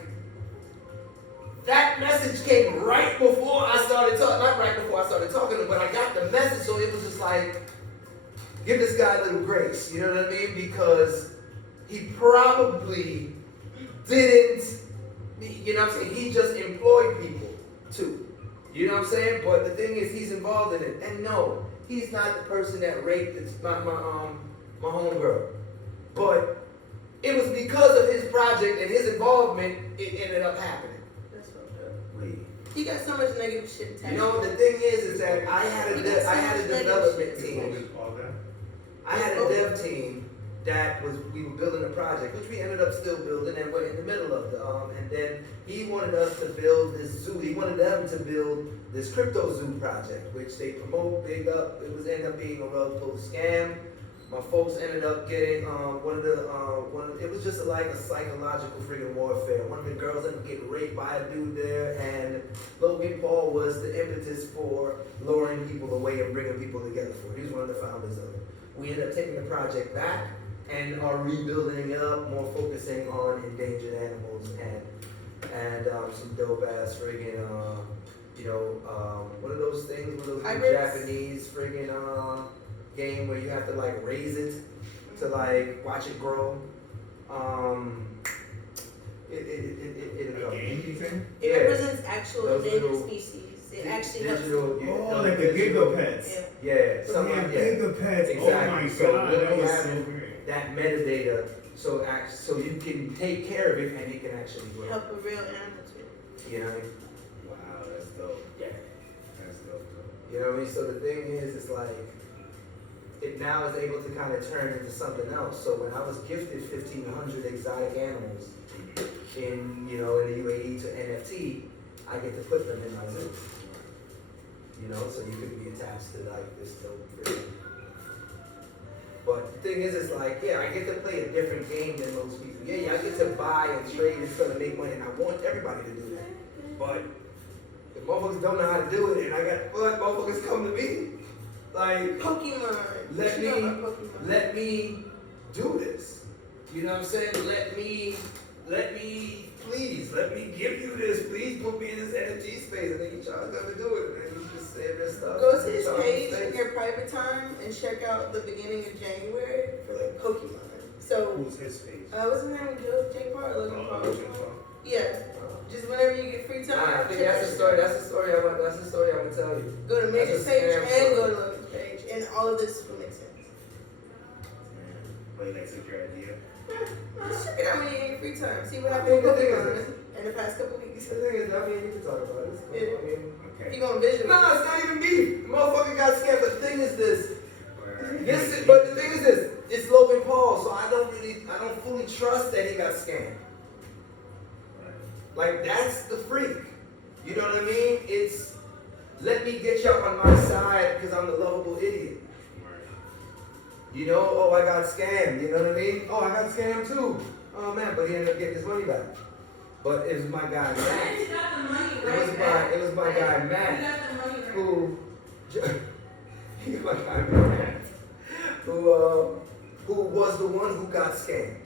that message came right before I started talking. Not right before I started talking, but I got the message, so it was just like, give this guy a little grace. You know what I mean? Because he probably didn't. You know what I'm saying? He just employed people too. You know what I'm saying? But the thing is, he's involved in it. And no, he's not the person that raped my homegirl. But it was because of his project and his involvement, it ended up happening. That's fucked up. Wait. He got so much negative shit attached. You know, the thing is that I had a development Is team. Logan Paul that? I had a dev team that we were building a project, which we ended up still building, and we're in the middle of the, and then he wanted us to build this zoo. He wanted them to build this crypto zoo project, which they promote big up. It was ended up being a rug pull scam. My folks ended up getting it was just like a psychological freaking warfare. One of the girls ended up getting raped by a dude there, and Logan Paul was the impetus for luring people away and bringing people together for it. He was one of the founders of it. We ended up taking the project back and are rebuilding it up, more focusing on endangered animals and some dope ass friggin' what are those things? What are those Hybrids? Japanese friggin' game where you have to like raise it to like watch it grow. A game, you think? It Yeah. represents actual Those endangered little species. It actually helps. digital, yeah, Oh, those like the digital- gigapets. Yeah. Yeah, something Yeah, like that. gigapets. Exactly. Oh my So god, what that we was have so is- great. That metadata, so you can take care of it and it can actually grow. Help a real animal too. You know what I mean? Wow, that's dope. Yeah. That's dope. You know what I mean? So the thing is, it's like, it now is able to kind of turn into something else. So when I was gifted 1,500 exotic animals in the UAE to NFT, I get to put them in my zoo. You know, so you could be attached to like this dope breed. But the thing is, it's like, yeah, I get to play a different game than most people. Yeah, I get to buy and trade and stuff and make money, and I want everybody to do that. But if motherfuckers don't know how to do it, and I got motherfuckers come to me, like, Pokemon. Let You know me- about Pokemon. let me do this. You know what I'm saying? Let me, please, let me give you this. Please put me in this NFT space. And then you try to do it. And then you just say this stuff. Go to his Try to page stay- in your private time and check out the beginning of January for like Pokemon. So, Who's his face? what's his name? Jake Paul or Logan Paul? Yeah. Just whenever you get free time. Nah, I think check that's that the shit story. out. That's the story I'm gonna tell you. Go to Major's That's a page scam and story. go to Logan's page, and all of this will make sense. Wait, that's a good idea. Just check it out when you get free time. See what I happened mean, with the thing Pokemon is- in the past couple weeks. The thing is, I mean, you can talk about it. It's cool. Yeah. I mean, If Okay. you gonna vision. no, it's not even me. The motherfucker got scammed. But the thing is this. Word. But the thing is this, it's Logan Paul, so I don't fully trust that he got scammed. Like, that's the freak. You know what I mean? It's, let me get you on my side because I'm the lovable idiot. You know, oh, I got scammed, you know what I mean? Oh, I got scammed too. Oh man, but he ended up getting his money back. But it was my guy, Matt. You got the money It was my guy, You Matt, got the money right who, he was my guy, Matt, who was the one who got scammed.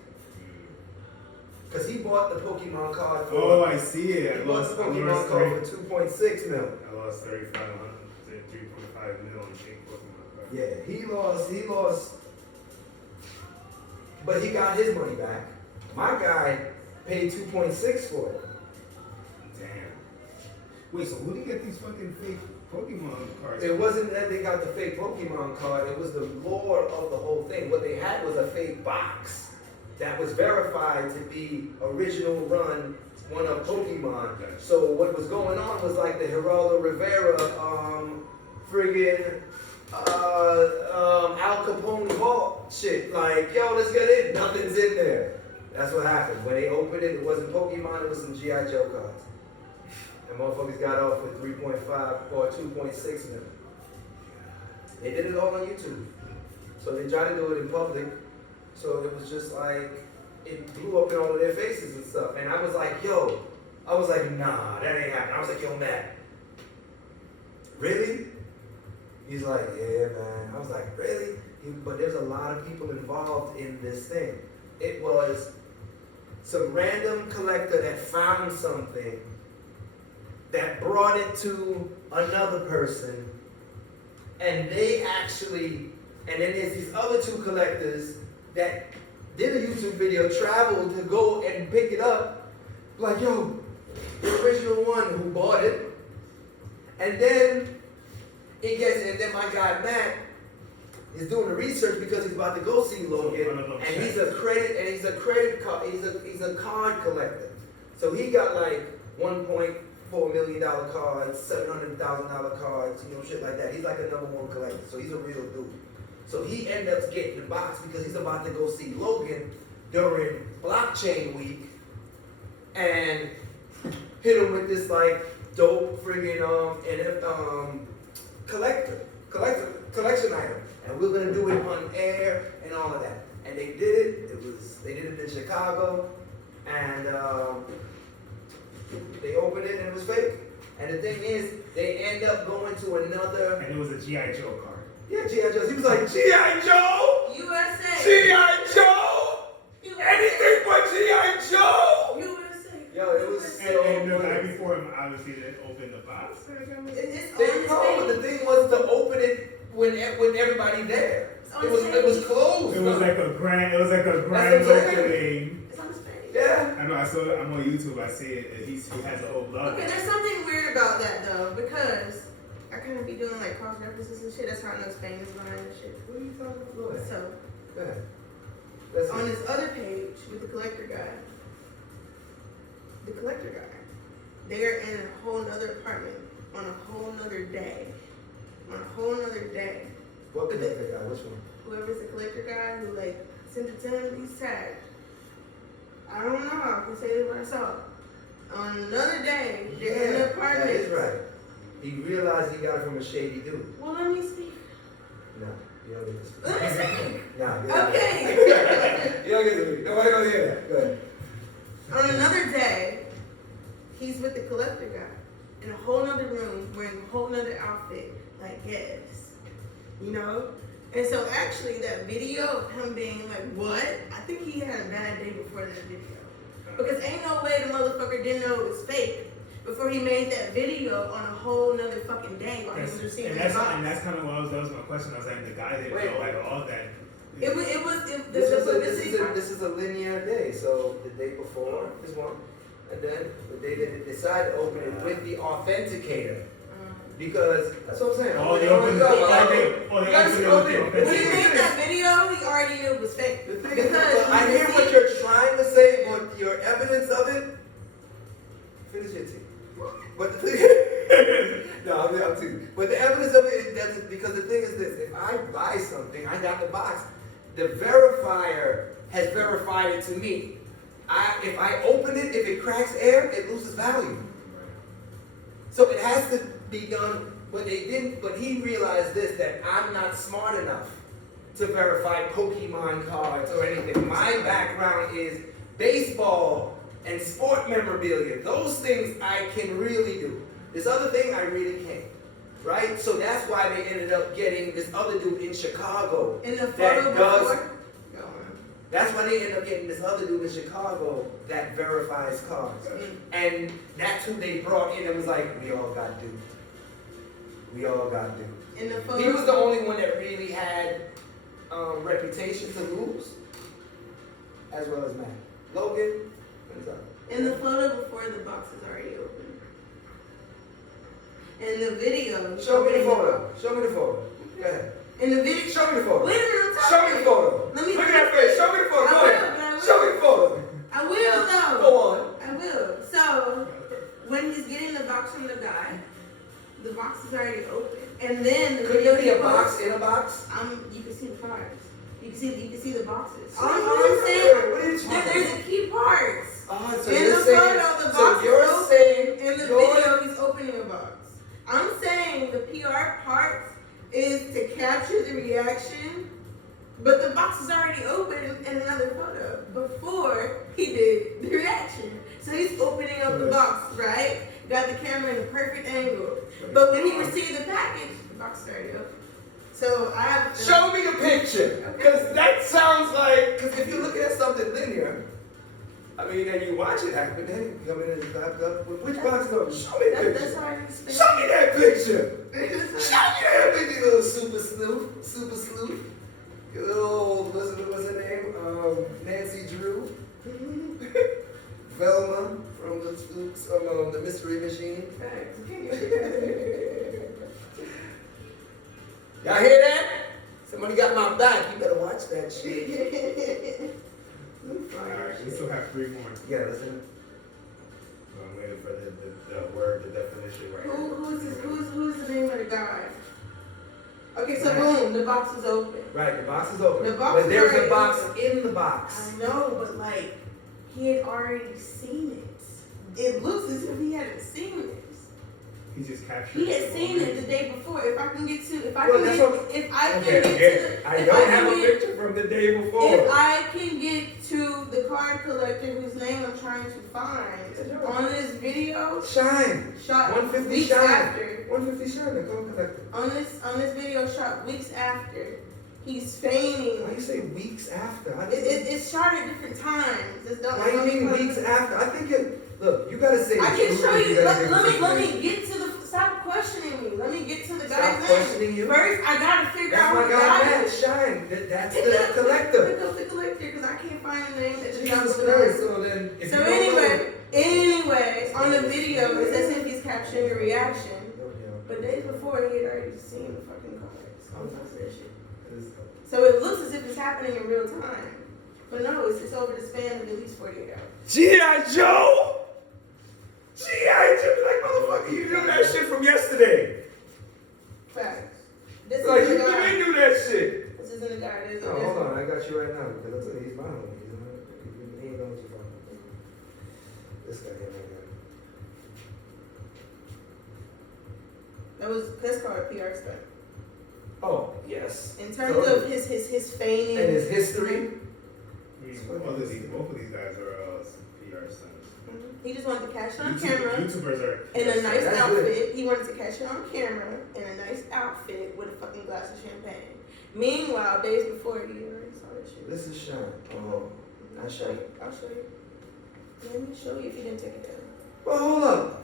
Because he bought the Pokemon card for. Oh, I see it. He I bought lost, the I Pokemon lost, card for 2.6 mil. I lost 3.5 mil on King Pokemon card. Yeah, he lost, but he got his money back. My guy paid 2.6 for it. Damn. Wait, so who did get these fucking fake Pokemon cards? It wasn't that they got the fake Pokemon card, it was the lore of the whole thing. What they had was a fake box that was verified to be original run one of Pokemon. So what was going on was like the Geraldo Rivera, friggin' Al Capone vault shit. Like, yo, let's get in. Nothing's in there. That's what happened. When they opened it, it wasn't Pokemon, it was some G.I. Joe cards. And motherfuckers got off with 3.5 or 2.6 million. They did it all on YouTube. So they tried to do it in public. So it was just like, it blew up in all of their faces and stuff. And I was like, yo, nah, that ain't happening. I was like, yo, Matt, really? He's like, yeah, man. I was like, really? But there's a lot of people involved in this thing. It was some random collector that found something that brought it to another person, and they actually, and then there's these other two collectors that did a YouTube video, traveled to go and pick it up, like, yo, the original one who bought it, and then and then my guy Matt is doing the research because he's about to go see Logan, and he's a card collector. So he got like $1.4 million cards, $700,000 cards, shit like that. He's like a #1 collector, so he's a real dude. So he ended up getting the box because he's about to go see Logan during Blockchain Week, and hit him with this like dope friggin' collection item, and we're gonna do it on air and all of that. And they did it. They did it in Chicago, and they opened it and it was fake. And the thing is, they end up going to another. And it was a G.I. Joe card. Yeah, G.I. Joe. He was like, G.I. Joe, USA. G.I. Joe, anything but G.I. Joe. USA. Yo, it was so. And the guy before him obviously didn't open the box. It's They on his know, but the page. thing was to open it with everybody there. It was closed. It was like a grand That's what opening. It's on his page. Yeah. I know. I saw it. I'm on YouTube. I see it. He has a whole blog. Okay, there's something weird about that though, because I kind of be doing like cross references and shit. That's how I know Spain is behind this shit. What are you talking about? Go ahead. So Go ahead. Let's on see. this other page with the collector guy, they're in a whole nother apartment on a whole nother day. What collector guy? Which one? Whoever's the collector guy who like sent it to him, he's tagged. I don't know. I can say it what I saw. On another day, they're in the apartment. That is right. He realized he got it from a shady dude. Well, let me speak. No, you don't get to speak. Let me speak. No, you Okay. don't get to speak. Nobody gonna hear that. Go ahead. On another day, he's with the collector guy in a whole nother room wearing a whole nother outfit, like Gibbs. And so actually that video of him being like, what? I think he had a bad day before that video. Because ain't no way the motherfucker didn't know it was fake before he made that video on a whole nother fucking day while he was receiving the box. And that's kind of that was my question. I was like, the guy didn't know like all that. This is a linear day. So the day before is one, and then the day that they decide to open it with the authenticator. Because that's what I'm saying. Oh, they opened it. When he made that video, he already knew it was fake. The thing is, I hear what you're trying to say, but your evidence of it. Finish your tea. But the thing, no, I'm too. But the evidence of it doesn't, because the thing is this: if I buy something, I got the box. The verifier has verified it to me. If I open it, if it cracks air, it loses value. So it has to be done, but they didn't. But he realized this: that I'm not smart enough to verify Pokemon cards or anything. My background is baseball and sport memorabilia. Those things I can really do. This other thing I really can't. Right? So that's why they ended up getting this other dude in Chicago. In the that photo does. before? That's why they end up getting this other dude in Chicago that verifies cars. And that's who they brought in and was like, we all got duped. We all got duped. In the He was photo, the only one that really had reputation to lose, as well as Matt. Logan, what's up? in the photo before the box is already open. In the video. Show me the photo. Show me the photo. Go ahead. In the video. Show me the photo. Wait a minute, I'm Show me the talking. photo. Let me- Look at that face. Show me the photo. Go I will, ahead. but I will. Show me the photo. I will though. Go on. I will. So, when he's getting the box from the guy, the box is already open. And then the Could video it be a he box posts, in a box? you can see the parts. You can see the boxes. All What I'm saying, are you talking there's a key parts. Oh, so In you're the saying, photo, the so box you're is open. saying, In the you're- video, he's opening a box. I'm saying the PR part is to capture the reaction, but the box is already open in another photo before he did the reaction. So he's opening up the box, right? Got the camera in a perfect angle. But when he received the package, the box is already open. So I have to Show me the picture, because that sounds like, because if you're looking at something linear, I mean, and you watch it happen, then you come in and back up. Which box is open? Show me the That's picture. how I explain. Show me that picture. That's Show me that picture, you little super sleuth. Your little, what's her name? Nancy Drew. Velma from the Mystery Machine. Y'all hear that? Somebody got my back. You better watch that shit. Alright, we still have 3 more. Yeah, listen. I'm waiting for the word, the definition right here. Who's the name of the guy? Okay, so boom, the box is open. Right, the box is open. The box but is there's already a box open. in the box. I know, but like, he had already seen it. It looks as if he hadn't seen this. He just captured He had the seen moment. it the day before. If I can get to, if I Well, can that's get, what- if I can Okay, get to yeah. the, I if don't I have can a get, picture from the day before. if I can get to the card collector whose name I'm trying to find on this video, Shine. shot 150 weeks shine. after. 150 Shine, the code collector. On this video shot weeks after, he's Why feigning. you say weeks after? It's shot at different times. It's don't, Why you mean weeks after? I think look, you gotta say I the can truth show if you. gotta give Let us me information. get to the. Stop questioning me. Let me get to the Stop guy's name. questioning you. First, I gotta figure That's out my who the guy, guy Matt is. Shine. That's Pick the up collector. Pick up the collector because I can't find the name that Jesus just Christ. So then, if So you don't know- anyway, on the video, it's as if he's capturing the reaction. Yeah. But days before, he had already seen the fucking cards on top of that shit. It's- So it looks as if it's happening in real time. But no, it's over the span of at least 48 hours. G.I. Joe? G.I. Joe, like, motherfucker, you knew that shit from yesterday. Facts. This Like, is you the guy. knew that shit. This isn't the guy. This is No, hold on, I got you right now, because I'm telling you, he's my homie. He ain't going too far. This guy here, right here. That's called a PR stunt. Oh, yes. In terms Totally. of his feigning. And his history. I mean, both of these guys are PR stunts. He just wanted to catch it on camera YouTubers are in a nice That's outfit. good. He wanted to catch it on camera in a nice outfit with a fucking glass of champagne. Meanwhile, days before, he already saw that shit. This is Sean. Oh, I'll show you. I'll show you. Let me show you if you didn't take it down. well, hold up.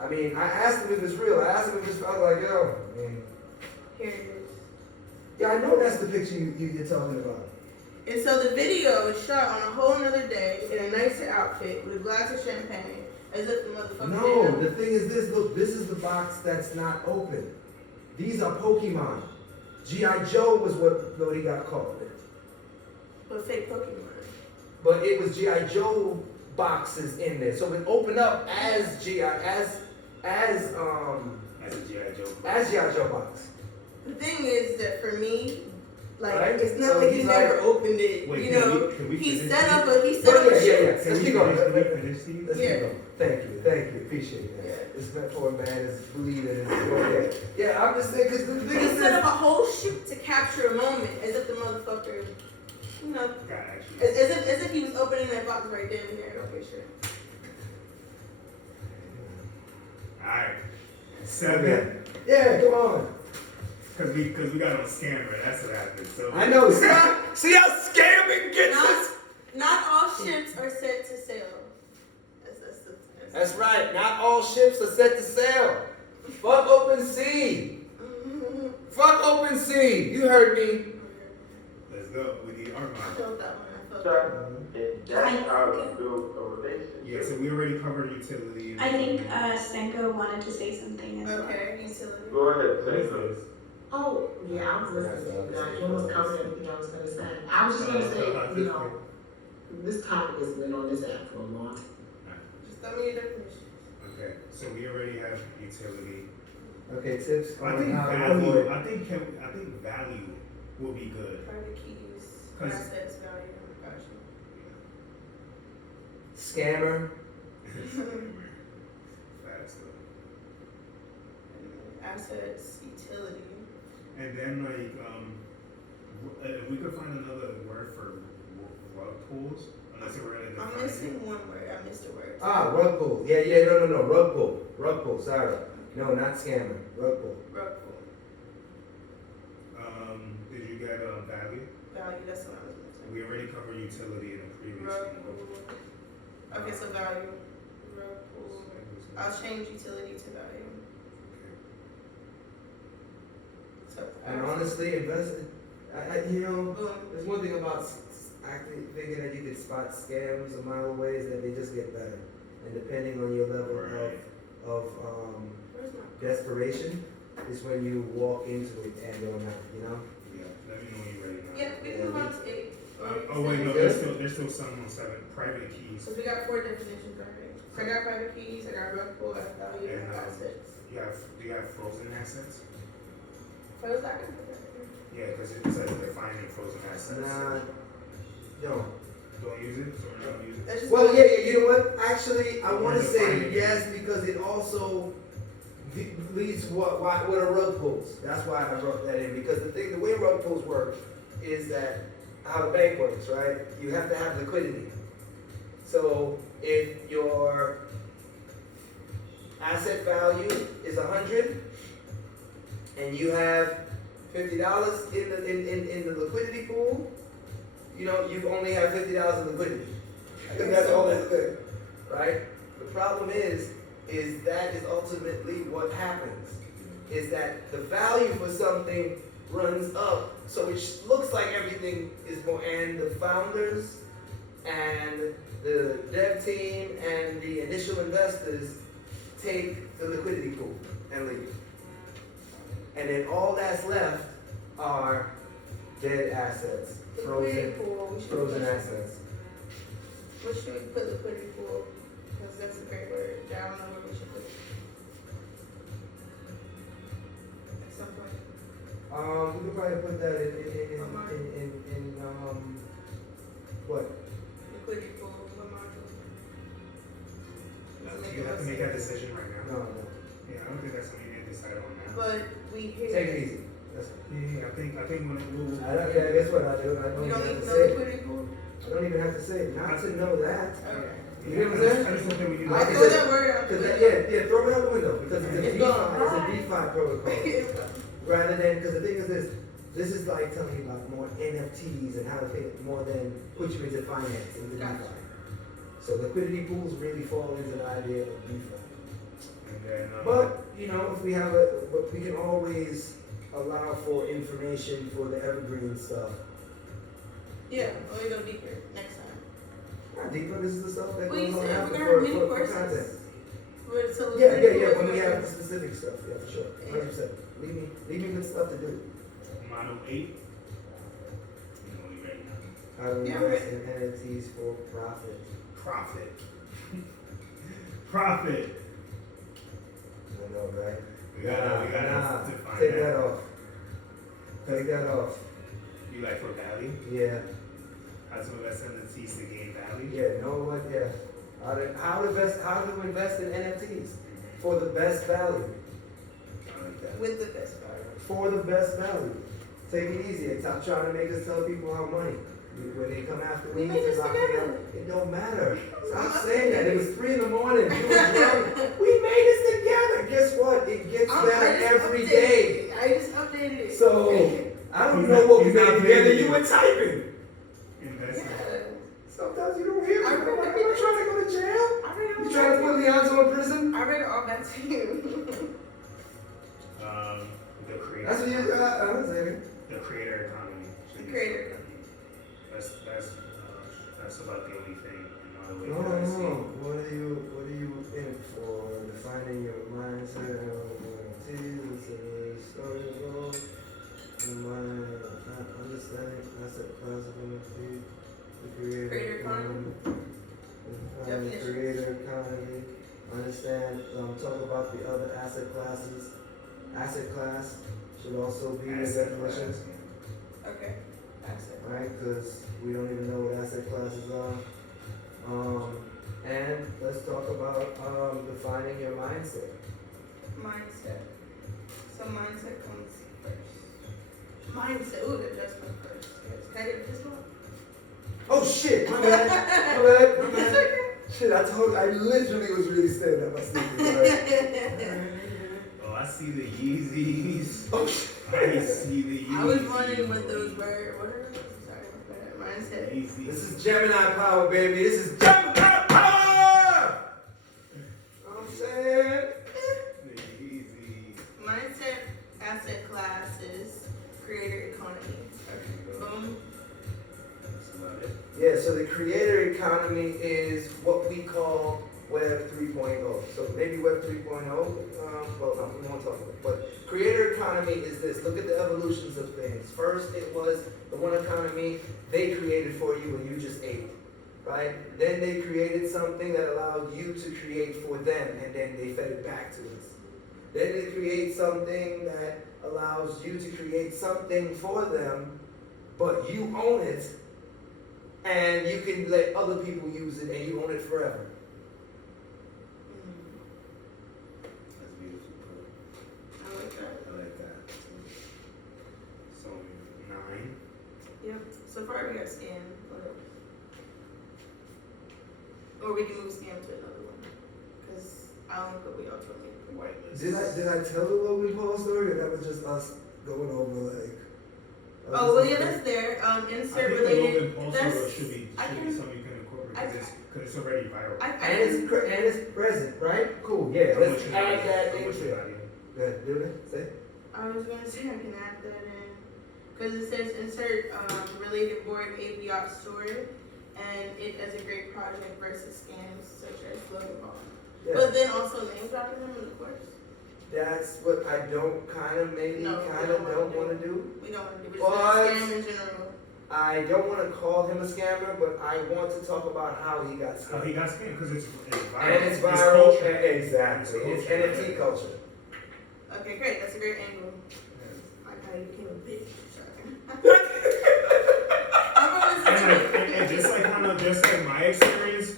I mean, I asked him if it's real. I asked him if it's, I was like, yo, I mean, Here it is. yeah, I know that's the picture you're talking about. And so the video is shot on a whole nother day in a nicer outfit with a glass of champagne, as if the motherfucker No, didn't know. the thing is this, look, this is the box that's not open. These are Pokemon. G.I. Joe was what he got caught with. But fake Pokemon. But it was G.I. Joe boxes in there. So it opened up as As a G.I. Joe. as G.I. Joe box. The thing is that for me, like Right. it's not So like he he's never like- opened it. Wait, you can know, we he finish set this? up a Yeah. shoot. Let's keep going. Can we finish these? Let's Yeah. keep going. Thank you, appreciate that. Yeah. This poor man is bleeding. Yeah, I'm just saying, because the thing He is set this. up a whole shoot to capture a moment, as if the motherfucker, you know, God, actually. as if he was opening that box right then and there. Okay, sure. Alright. 7. Yeah, come on. Cause we got on scammer, that's what happened, so. I know. See how scamming gets us. Not all ships are set to sail. That's right. Not all ships are set to sail. Fuck open sea. Fuck open sea. You heard me. Let's go, we need our I mind. felt that one. I felt Sir, that one. and that's how to build a relationship. Yeah, so we already covered utility. and- I think Senko wanted to say something as well. Okay, utility. Go ahead, What say is something. this? Oh, yeah, I was listening. You almost covered everything I was gonna say. I was just gonna say, you know, this topic has been on this app for a long time. Just tell me your definition. Okay, so we already have utility. Okay, tips I on think how to value, avoid. I think value will be good. Private keys, 'Cause- assets, value, gotcha. Scammer. Fast though. Assets, utility. And then like, we could find another word for rug pulls, unless we're gonna define I'm it. missing one word. I missed a word. Rug pull. Yeah, no. Rug pull. Rug pull, sorry. No, not scammer. Rug pull. Rug pull. Did you get value? Value, that's what I was missing. We already covered utility in the previous Rug one. pull. Okay, so value. Rug pull. I'll change utility to value. So. And honestly, you know, Boom. there's one thing about actually thinking that you could spot scams a mile away is that they just get better. And depending on your level Right. of Where's my? desperation is when you walk into it and don't know, you know? Yeah, let me know when you're ready now. Yeah, we can move on to 8. Oh wait, no, there's still some on 7, private keys. So we got 4 definitions already. So I got private keys, I got rug pull, I got value, and I got assets. Do you have frozen assets? Froze, I can put that in. Yeah, because it says defining frozen assets. Nah, no. Don't use it, so we're not gonna use it. That's just. Well, yeah, you know what? Actually, I We're want to say defining it. yes because it also leads what a rug pulls. That's why I brought that in because the way rug pulls work is that how the bank works, right? You have to have liquidity. So if your asset value is 100 and you have $50 in the liquidity pool, you know, you only have $50 in liquidity. Because that's all that's good, right? The problem is that is ultimately what happens. Is that the value for something runs up, so it looks like everything is more, and the founders and the dev team and the initial investors take the liquidity pool and leave. And then all that's left are dead assets, Liquidity pool, we should frozen put- assets. What should we put liquidity pool? Because that's a great word. I don't know where we should put it. At some point. We could probably put that in what? Liquidity pool, what module? You have to make that decision right now. No. Yeah, I don't think that's something you need to decide on now. But we hear. Take it easy. That's, Yeah, I think when it will. yeah, guess what I do? I don't We even don't have need to to know say it. liquidity pool? I don't even have to say it. Not to know that. Okay. You know what I'm saying? I just don't think we need Like I I throw said, that word out the Cause that, window. yeah, throw it out the window because it's a It's DeFi, gone. it's a DeFi protocol. Rather than, because the thing is this is like telling you about more NFTs and how to pay more than put you into finance, into Gotcha. DeFi. So liquidity pools really fall into the idea of DeFi. And then, But, you know, if we have but we can always allow for information for the evergreen stuff. Yeah, we'll go deeper next time. Not deeper, this is the stuff that Well, you goes on said after we're gonna have many for content. courses. So Yeah, liquidity pool when is we what- have the specific stuff, yeah, for sure, 100%. Leave me good stuff to do. Model 8. You know, we ready now. How to Yeah, invest in NFTs for profit. Profit. Profit. I know, right? We gotta Nah, define take that. that off. Take that off. You like for value? Yeah, How to invest in the T's to gain value? yeah, know what, yeah. How to invest in NFTs for the best value. I like that. With the best value. For the best value. Take it easy. Stop trying to make us tell people how money. When they come after We me, made to this lock me up, together. it don't matter. Stop saying that. It was 3 in the morning. You were drunk. We made this together. Guess what? It gets better every day. I just updated it. So I don't know what we made together. You were typing. Investment. Yeah. Sometimes you don't hear me. I I'm read like, everything. I'm trying to go to jail. I read it all You trying to back put to you. Leonzo in prison? I read it all back to you. The creator. That's what you. I was saying. The creator economy. The creator. That's about the only thing. In my way No, that I see. no. What are you in for? Defining your mindset. The mind, understanding asset class of NFT, the Creator economy. Define the Definitions. creator economy. Understand. Talk about the other asset classes. Asset class should also be the Asset definition. class, Okay. Accent. Right, because we don't even know what asset classes are. And let's talk about defining your mindset. Mindset. So mindset comes first. Mindset. Ooh, that does come first. Yes. Can I get this one? Oh shit! My bad. My bad. My It's bad. okay. Shit! I literally was really staring at my sneakers. Right? Oh, I see the Yeezys. Oh shit! I see the Yeezys. I was wondering what those were. What are those? Sorry, my bad. Mindset. Yeezys. This is Gemini power, baby. This is Gemini power. You know what I'm saying? The Yeezys. Mindset, asset classes, creator economy. Boom. That's about it. Yeah, so the creator economy is what we call Web 3.0. So maybe Web 3.0, well, no, we won't talk about it. But creator economy is this. Look at the evolutions of things. First, it was the one economy they created for you and you just ate, right? Then they created something that allowed you to create for them, and then they fed it back to us. Then they create something that allows you to create something for them, but you own it, and you can let other people use it, and you own it forever. That's beautiful. I like that. I like that. So 9. Yep. So far we got scam. What else? Or we can move scam to another one. Because I don't think we all told me. Whitelist. Did I tell the Logan Paul story, or that was just us going over like? Oh, well, yeah, that's there. I Insert think the related. Logan Paul That's. story should be I can- something you can incorporate I- because it's already viral. And it's present, right? Cool. Yeah. I'm Let's with you, add Nadia. that I'm with into you, it. Nadia. Good. Do it. Say. I was going to say I can add that in. Because it says insert related board AV ops story. And it as a great project versus scams such as Logan Paul. Yeah. But then also name dropping them in the course. That's what I don't maybe No, we kind don't of wanna don't do. want to do. We don't want to do it. But- It's scam in general. I don't want to call him a scammer, but I want to talk about how he got Oh, he scammed. got scammed because it's viral. And it's viral. culture. Exactly. It's It's culture. NFT culture. Okay, great. That's a great angle. Yeah. Like how you became a bitch. Sorry. And just like kind of just like my experience,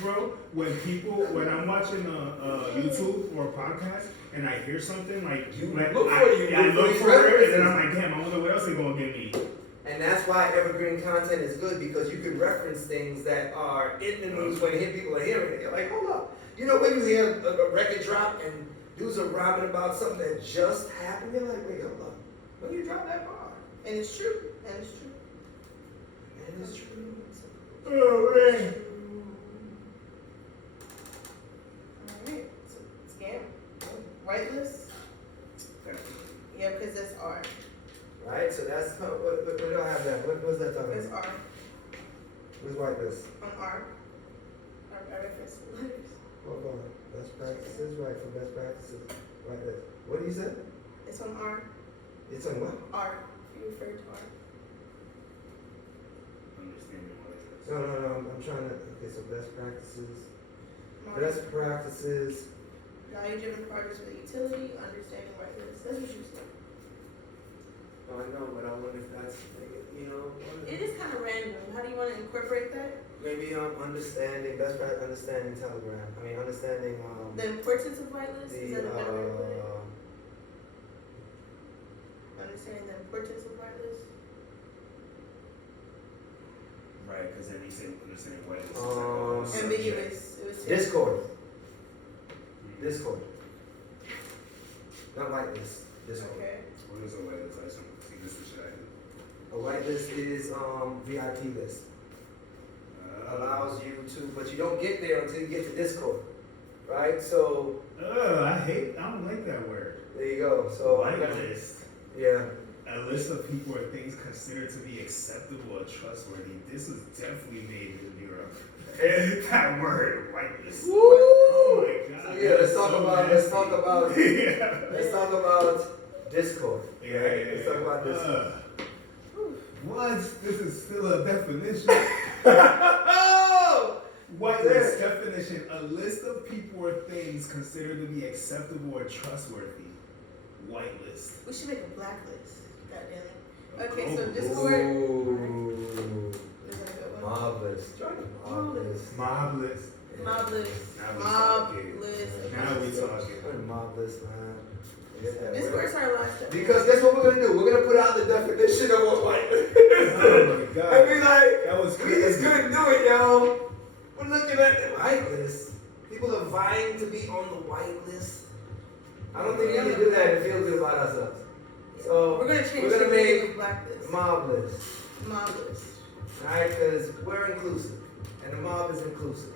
bro. When I'm watching YouTube or a podcast and I hear something like You like look I, for it, you yeah, I look for look these for it, and references. then I'm like, damn, I wonder what else they gonna give me. And that's why evergreen content is good, because you can reference things that are in the news when people are hearing it. You're like, hold up. You know when you hear a record drop and dudes are rapping about something that just happened, you're like, wait, hold up. When you drop that bar? And it's true. And it's true. And it's true. Oh man. Alright. So, scam. Whitelist. Yeah, because that's R. Right? So that's, what do I have that? What was that talking That's about? R. Where's whitelist? On R. I reference letters. Hold on. Best practices, right, for best practices. Whitelist. What do you say? It's on R. It's on what? R. You refer to R. Understanding what it is. No, I'm trying to, okay, so best practices. Mark. Best practices. Value-driven projects with utility, understanding whitelist. That's what you said. Oh, I know, but I wonder if that's, It is kind of random. How do you want to incorporate that? maybe understanding, best practice, understanding Telegram. I mean, understanding, The importance of whitelist? Is that a better way to put it? the, Understanding the importance of whitelist? Right, because then you say when you're saying white, it's Ambiguous. It was Discord. Discord. Not whitelist. Discord. Okay. What is a white list? I just want to see this is shit I do. A whitelist is VIP list. Allows you to, but you don't get there until you get to Discord, right? So I don't like that word. there you go. So White list. yeah. A list of people or things considered to be acceptable or trustworthy. This was definitely made in Europe. That word, white list. Woo! Oh my god. So yeah, let's talk about Yeah. let's talk about Discord. Yeah, right? yeah, Let's talk about Discord. What? This is still a definition. Oh! White list definition: a list of people or things considered to be acceptable or trustworthy. White list. We should make a blacklist. God damn it. Okay, so Oh. Discord. Ooh. Is that a good one? Mob list. Mob list. Mob list. Mob list. Now we Mob talking. list. Now we talking. Mob list, man. Get that Discord's word. our last step. Because guess what we're gonna do? We're gonna put out the definition of what white list is. Oh my And god. be like, That was we just crazy. couldn't do it, yo. We're looking at the white list. People are vying to be on the white list. I don't think we can do that and feel good about ourselves. So We're gonna change we're gonna the name make of blacklist. mob list, Mob list. right? Because we're inclusive, and the mob is inclusive.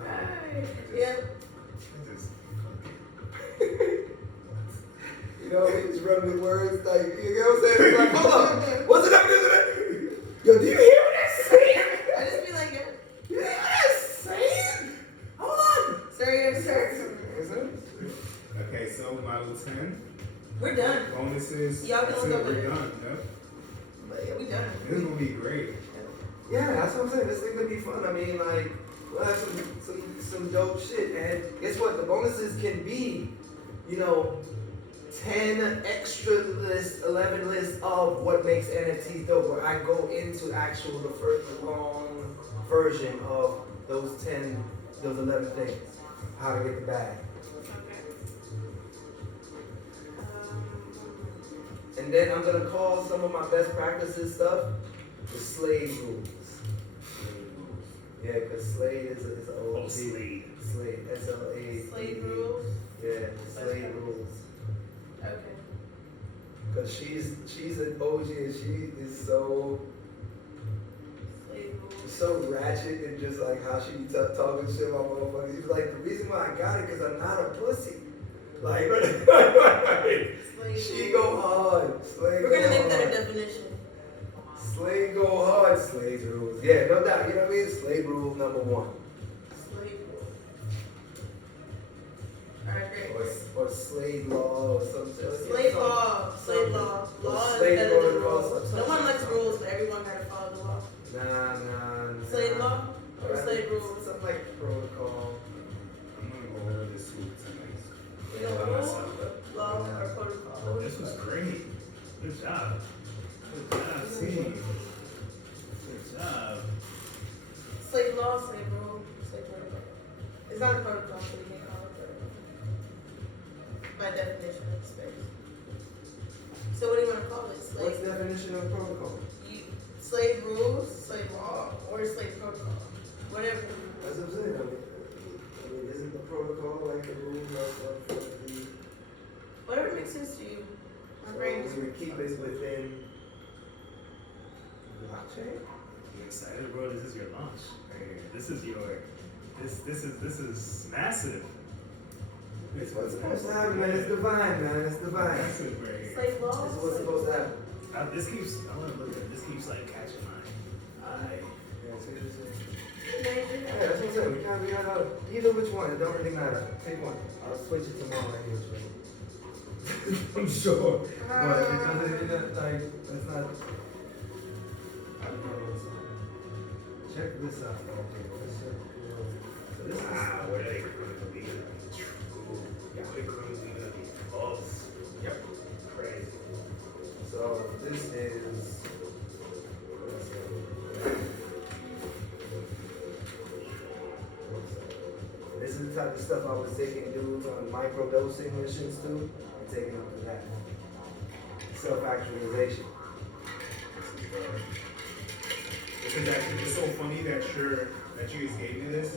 Alright. Yep. You know, we just run the words like, you know what I'm saying? It's like, hold on, what's it up? Yo, do you hear what that's saying? I just be like, yeah. You hear what that's saying? Hold on. Sir, yes, sir. Okay, so model 10. We're done. Bonuses. Y'all can That's look it, up we're it. done. Yep. But yeah, we done. This is gonna be great. Yeah, that's what I'm saying. This thing could be fun. I mean, like, we'll have some dope shit. And guess what? The bonuses can be, 10 extra lists, 11 lists of what makes NFTs dope. Where I go into the first long version of those 11 things. How to get the bag. And then I'm gonna call some of my best practices stuff the Slade rules. Yeah, because Slade is an Oh, OG. Slade. Slade, SLA. Slade rules. Yeah, Slade rules. Okay. Because she's an OG and she is so Slade rules. so ratchet and just like how she be talking shit about motherfuckers. She's like, the reason why I got it because I'm not a pussy. Like, Slade she rules. go hard. Slade We're go gonna make that a hard. definition. Slade go hard. Slade rules. Yeah, no doubt. You know what I mean? Slade rule number 1. Slade rules. Alright, great. Or Slade law or something. Slade law. Slade law. Law is Slade better than law, rules. No one likes rules, but everyone gotta follow the law. Nah. Slade law or slade rules? Something like protocol. I'm gonna go over this swoop tonight. You know, rule, law, or protocol. This was great. Good job. Good job, team. Good job. Slade law, slade rule, slade protocol. It's not a protocol, so you can't call it protocol. By definition of space. So what do you want to call it? What's the definition of protocol? Slade rules, slade law, or slade protocol. Whatever. That's what I'm saying. I mean, isn't the protocol like the rules of the Whatever makes sense to you. My brain is. we would keep it within blockchain? I'm excited, bro. This is your launch right here. This is massive. It's what's supposed to happen, man. It's divine, man. It's divine. Massive right here. Slade law. This is what's supposed to happen. I want to look at it. This keeps like catching my eye. Yeah, see what I'm saying? Yeah, Yeah, that's what I'm saying. We can't either which one. It don't really matter. Take one. I'll switch it tomorrow anyway. I'm sure. But it doesn't, like, it's not. I don't know what's that. Check this out, though. So this is. What are they gonna be? True. Yeah, they're gonna be false. Yep. Crazy. So this is. This is the type of stuff I was taking dudes on microdosing missions to, and taking them to that. Self-actualization. This is actually, it's so funny that you guys gave me this,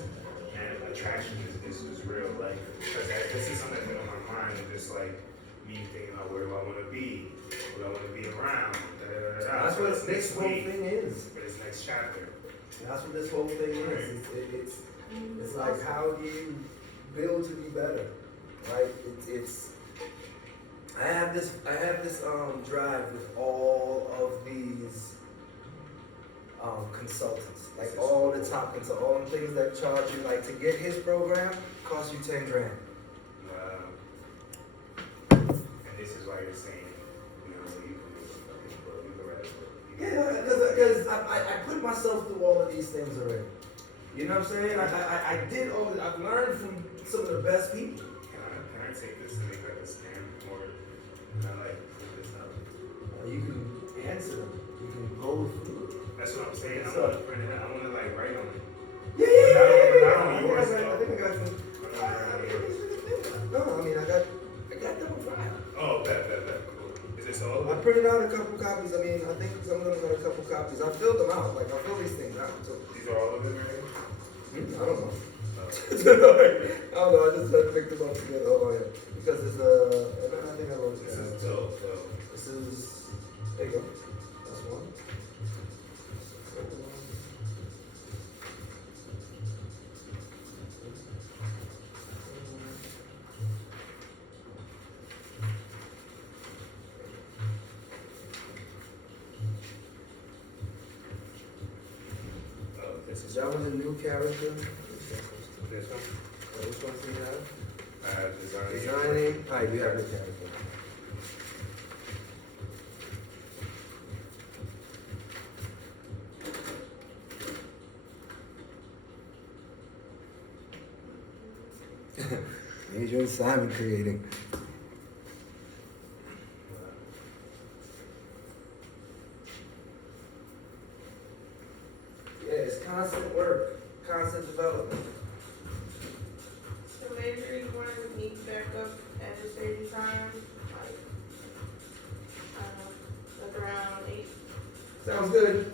and attraction is real, like, because this is something that's been on my mind, and just like, me thinking about where do I want to be, what do I want to be around, That's what this whole thing is. for this next chapter. That's what this whole thing is. It's like, how do you build to be better, right? I have this drive with all of these consultants, like all the top consultants, all the things that charge you, like to get his program cost you 10 grand. And this is why you're saying, you know, you can write a book. Yeah, because I put myself through all of these things already. You know what I'm saying? I did all of it. I've learned from some of the best people. Can I take this and make like a scam or can I like put this up? You can answer them. You can go through it. That's what I'm saying. I want to print it out. I want to like write on it. Yeah. Not on yours, I think I got you. I'm not writing on yours. No, I mean I got them on file. Oh, bet. Cool. Is this all of I it? printed out a couple copies. I mean, I think some of them got a couple copies. I filled them out. Like I fill these things out. So These are all of them, right? I don't know. Oh. I don't know. I just picked them up together. Oh yeah, because it's I think I wrote This it is down. dope, though. This is. There you go. That's one. Oh, this Is is that one a new character? this one. Which one do you have? I have design. Designing. Alright, you have the character. Adrian Simon creating. Yeah, it's constant work, constant development. So later you want to meet back up at a certain time, like, look around 8. Sounds good.